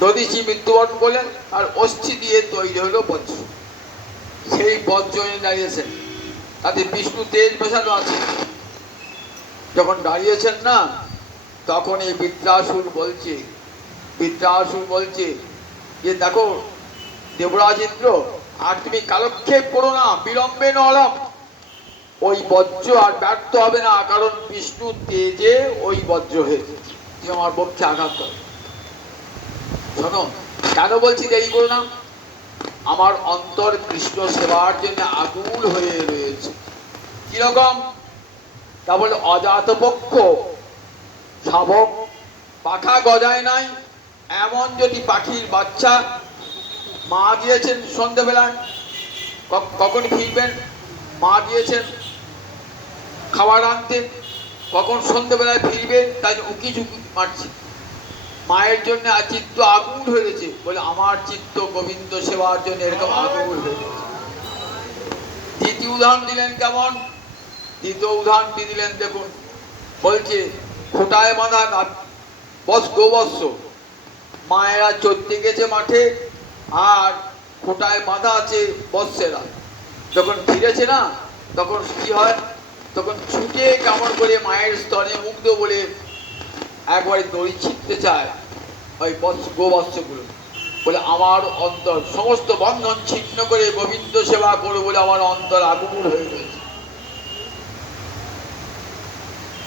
দধীচি মৃত্যুবরণ করলেন, আর অস্থি দিয়ে তৈরি হলো বজ্র। সেই বজ্র দাঁড়িয়েছেন, তাতে বিষ্ণু তেজ মেশানো আছে। যখন দাঁড়িয়েছেন না, তখন এই বৃত্রাসুর বলছে যে দেখো দেবরাজ ইন্দ্র, আর তুমি কালক্ষেপ করো না, বিলম্বে নলম। ওই বজ্র আর ব্যর্থ হবে না, কারণ বিষ্ণু তেজে ওই বজ্র হয়েছে। তুমি আমার পক্ষে আঘাত করো। শোনো, কেন বলছি দেরি করো না? আমার অন্তর কৃষ্ণ সেবার জন্য আকুল হয়ে রয়েছে। কিরকম? তা বলে অজাতপক্ষ শাবক পাখা গজায় নাই, এমন যদি পাখির বাচ্চা মা দিয়েছেন সন্ধ্যেবেলায়, কখন ফিরবেন? মা দিয়েছেন খাবার আনতে, কখন সন্ধ্যেবেলায় ফিরবে, তাই উকি ঝুঁকি মারছে। মায়ের জন্য চিত্ত আকুল হয়েছে, বলে আমার চিত্ত গোবিন্দ সেবার জন্য এরকম আকুল হয়েছে। দ্বিতীয় উদাহরণ দিলেন কেমন? দ্বিতীয় উদাহরণটি দিলেন, দেখুন, বলছে খোঁটায় বাঁধা গোবৎস মায়েরা চড়তে গেছে মাঠে, আর খোঁটায় বাঁধা আছে বৎসেরা। যখন ফিরেছে না, তখন কি হয়? তখন ছুটে কেমন করে মায়ের স্তনে মুগ্ধ বলে একবারে দড়ি ছিঁড়তে চায় ওই গোবৎসগুলো। বলে আমার অন্তর সমস্ত বন্ধন ছিন্ন করে গোবিন্দ সেবা করো বলে আমার অন্তর আকুল হয়ে রয়েছে।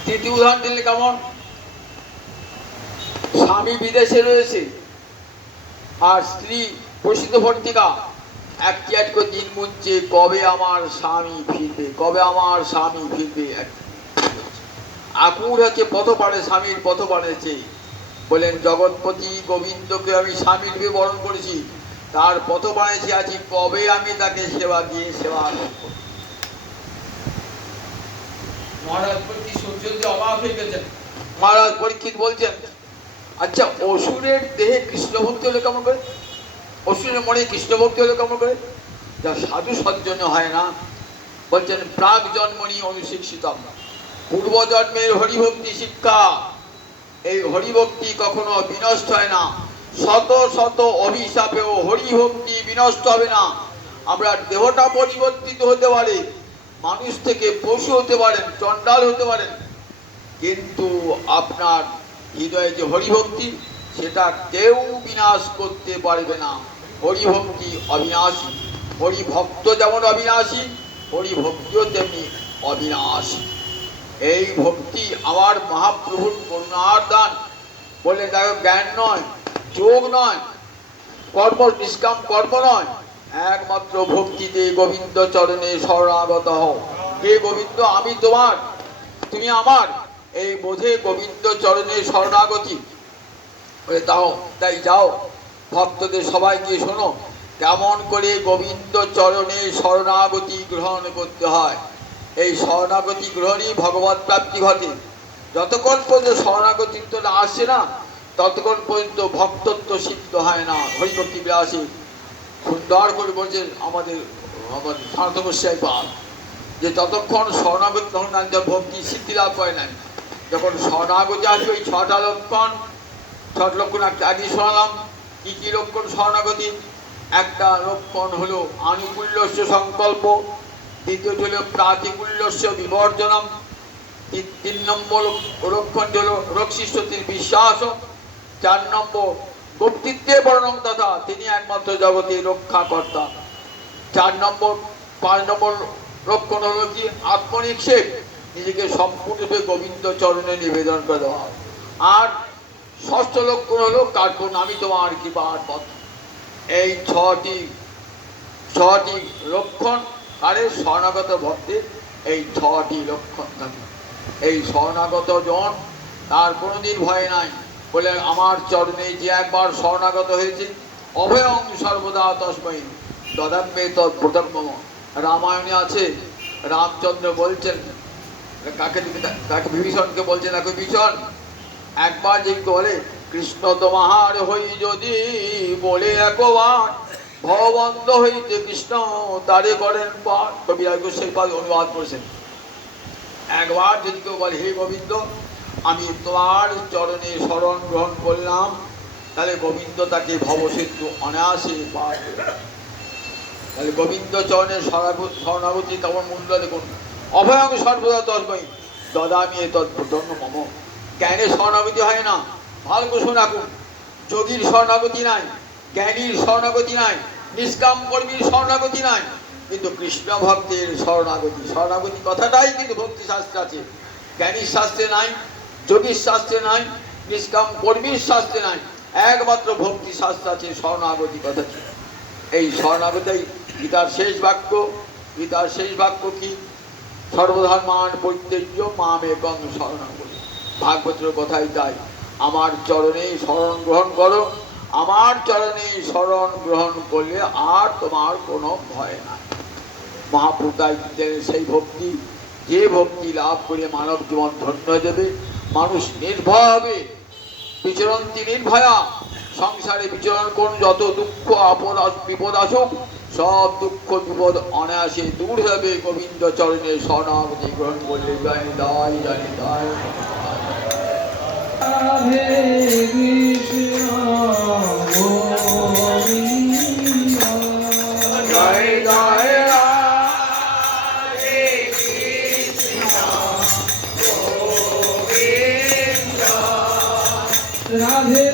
তৃতীয় উদাহরণ দিলে কেমন? স্বামী বিদেশে রয়েছে আর স্ত্রী প্রসিদ্ধ ভর্তিকা একটি একটি দিন গুনছে, কবে আমার স্বামী ফিরবে, কবে আমার স্বামী ফিরবে। আকুল হচ্ছে পথ পাড়ে, স্বামীর পথ পাড়েছে। বলেন জগৎপতি গোবিন্দকে আমি স্বামী রূপে বরণ করেছি, তার পথ পাড়েছি আছি, কবে আমি তাকে সেবা দিয়ে সেবা করব। মহারাজ পরীক্ষিত সূর্য অবাক হয়ে গেছেন। মহারাজ পরীক্ষিত বলছেন, আচ্ছা অসুরের দেহে কৃষ্ণ ভক্তি হলে কেমন করে? অসুরের মনে কৃষ্ণ ভক্তি হলে কেমন করে? যা সাধু সজ্জনে হয় না। বলছেন প্রাক জন্মনি অনুশিক্ষিতম, পূর্বজন্মের হরিভক্তি শিক্ষা। এই হরিভক্তি কখনো বিনষ্ট হয় না। শত শত অভিশাপেও হরিভক্তি বিনষ্ট হবে না। আমরা দেহটা পরিবর্তিত হতে পারে, মানুষ থেকে পশু হতে পারেন, চণ্ডাল হতে পারেন, কিন্তু আপনার হৃদয়ে যে হরিভক্তি, সেটা কেউ বিনাশ করতে পারবে না। হরিভক্তি অবিনাশী। হরিভক্ত যেমন অবিনাশী, হরিভক্তিও তেমনি অবিনাশী। এই ভক্তি আমার মহাপ্রভুর করুণার দান। বলে দেখো, জ্ঞান নয়, যোগ নয়, কর্ম নিষ্কাম কর্ম নয়, একমাত্র ভক্তিতে গোবিন্দ চরণে শরণাগত হও। হে গোবিন্দ, আমি তোমার, তুমি আমার, এই বোধে গোবিন্দ চরণে শরণাগতি। বলে তাই যাও, ভক্তদের সবাইকে শোনো কেমন করে গোবিন্দ চরণে শরণাগতি গ্রহণ করতে হয়। এই শরণাগতি গ্রহণই ভগবত প্রাপ্তি ঘটে। যতক্ষণ পর্যন্ত শরণাগতিত্বটা আসে না, ততক্ষণ পর্যন্ত ভক্তত্ব সিদ্ধ হয় না। হরিভক্তি বিলাসী সুন্দর করে বলছেন আমাদের সনাতন গোস্বামী পাল, যে যতক্ষণ শরণাগতি তখন ভক্তি সিদ্ধি লাভ করে নাই। যখন শরণাগতি আসবে, ওই ছটা লক্ষণ আগে শোনালাম। কি কি লক্ষণ শরণাগতি? একটা লক্ষণ হলো আনুকূল্যস্য সংকল্প, দ্বিতীয়টি হলো প্রাতিকূল্যস্য বিবর্জনম, তিন নম্বর লক্ষণটি হলো রক্ষিষ্যতির বিশ্বাস, 4 নম্বর কর্তৃত্বে বর্ণং তথা, তিনি একমাত্র জগতের রক্ষাকর্তা। 5 নম্বর লক্ষণ হলো কি? আত্মনিক্ষেপ, নিজেকে সম্পূর্ণরূপে গোবিন্দ চরণে নিবেদন করে দেওয়া। আর ষষ্ঠ লক্ষণ হলো কার্পণ, আমি তোমার কৃপার পথ। এই ছটি লক্ষণ আরে শরণাগত ভক্তের, এই 6টি লক্ষণ থাকে। এই শরণাগত জন তার কোনোদিন ভয় নাই। বলে আমার চরণে যে একবার শরণাগত হয়েছে, অভয়ং সর্বদা তস্মৈ দদাম্যে তৎপ্রতম্মম। রামায়ণে আছে, রামচন্দ্র বলছেন কাকে বিভীষণকে বলছেন, দেখো বিভীষণ, একবার যদি বলে কৃষ্ণ তোমার হই যদি বলে একবার, ভববন্ধ হইতে কৃষ্ণ তারে করেন পার। কবি সেই পাল অনুবাদ করেছেন। একবার যদি কেউ বলে হে গোবিন্দ, আমি তোমার চরণে শরণ গ্রহণ করলাম, তাহলে গোবিন্দ তাকে ভবসিদ্ধ অনায়াসে পার। তাহলে গোবিন্দ চরণের শরণাগতি তেমন মূল্য দেখুন। অভয়ং সর্বদা তর্ময়ী দদামি তৎপ্রদন্ন মম। জ্ঞানের শরণাগতি হয় না, ভালো করে শুনে রাখুন। যোগীর শরণাগতি নাই, জ্ঞানীর শরণাগতি নাই, নিষ্কাম কর্মীর শরণাগতি নাই, কিন্তু কৃষ্ণ ভক্তের শরণাগতি। শরণাগতি কথাটাই কিন্তু ভক্তি শাস্ত্রে আছে, জ্ঞানীর শাস্ত্রে নাই, যোগীর শাস্ত্রে নাই, নিষ্কাম কর্মীর শাস্ত্রে নাই, একমাত্র ভক্তি শাস্ত্র আছে শরণাগতি কথা। এই শরণাগতি গীতার শেষ বাক্য। গীতার শেষ বাক্য কি? সর্বধর্মান পরিত্যাজ্য মামেকং শরণং ব্রজ। ভাগবতের কথাই তাই, আমার চরণে শরণ গ্রহণ করো, আমার চরণে শরণ গ্রহণ করলে আর তোমার কোনো ভয় নাই। মহাপ্রভু তাই দিতেন সেই ভক্তি, যে ভক্তি লাভ করে মানব জীবন ধন্য হয়ে যাবে, মানুষ নির্ভয় হবে। বিচরন্তি নির্ভয়া, সংসারে বিচরণ করুন, যত দুঃখ আপদ বিপদ আসুক সব দুঃখ বিপদ অনায়াসে দূর হবে গোবিন্দ চরণে শরণাগতি গ্রহণ করলে। জয় দায় জয় দায়। জয় জয় রাধে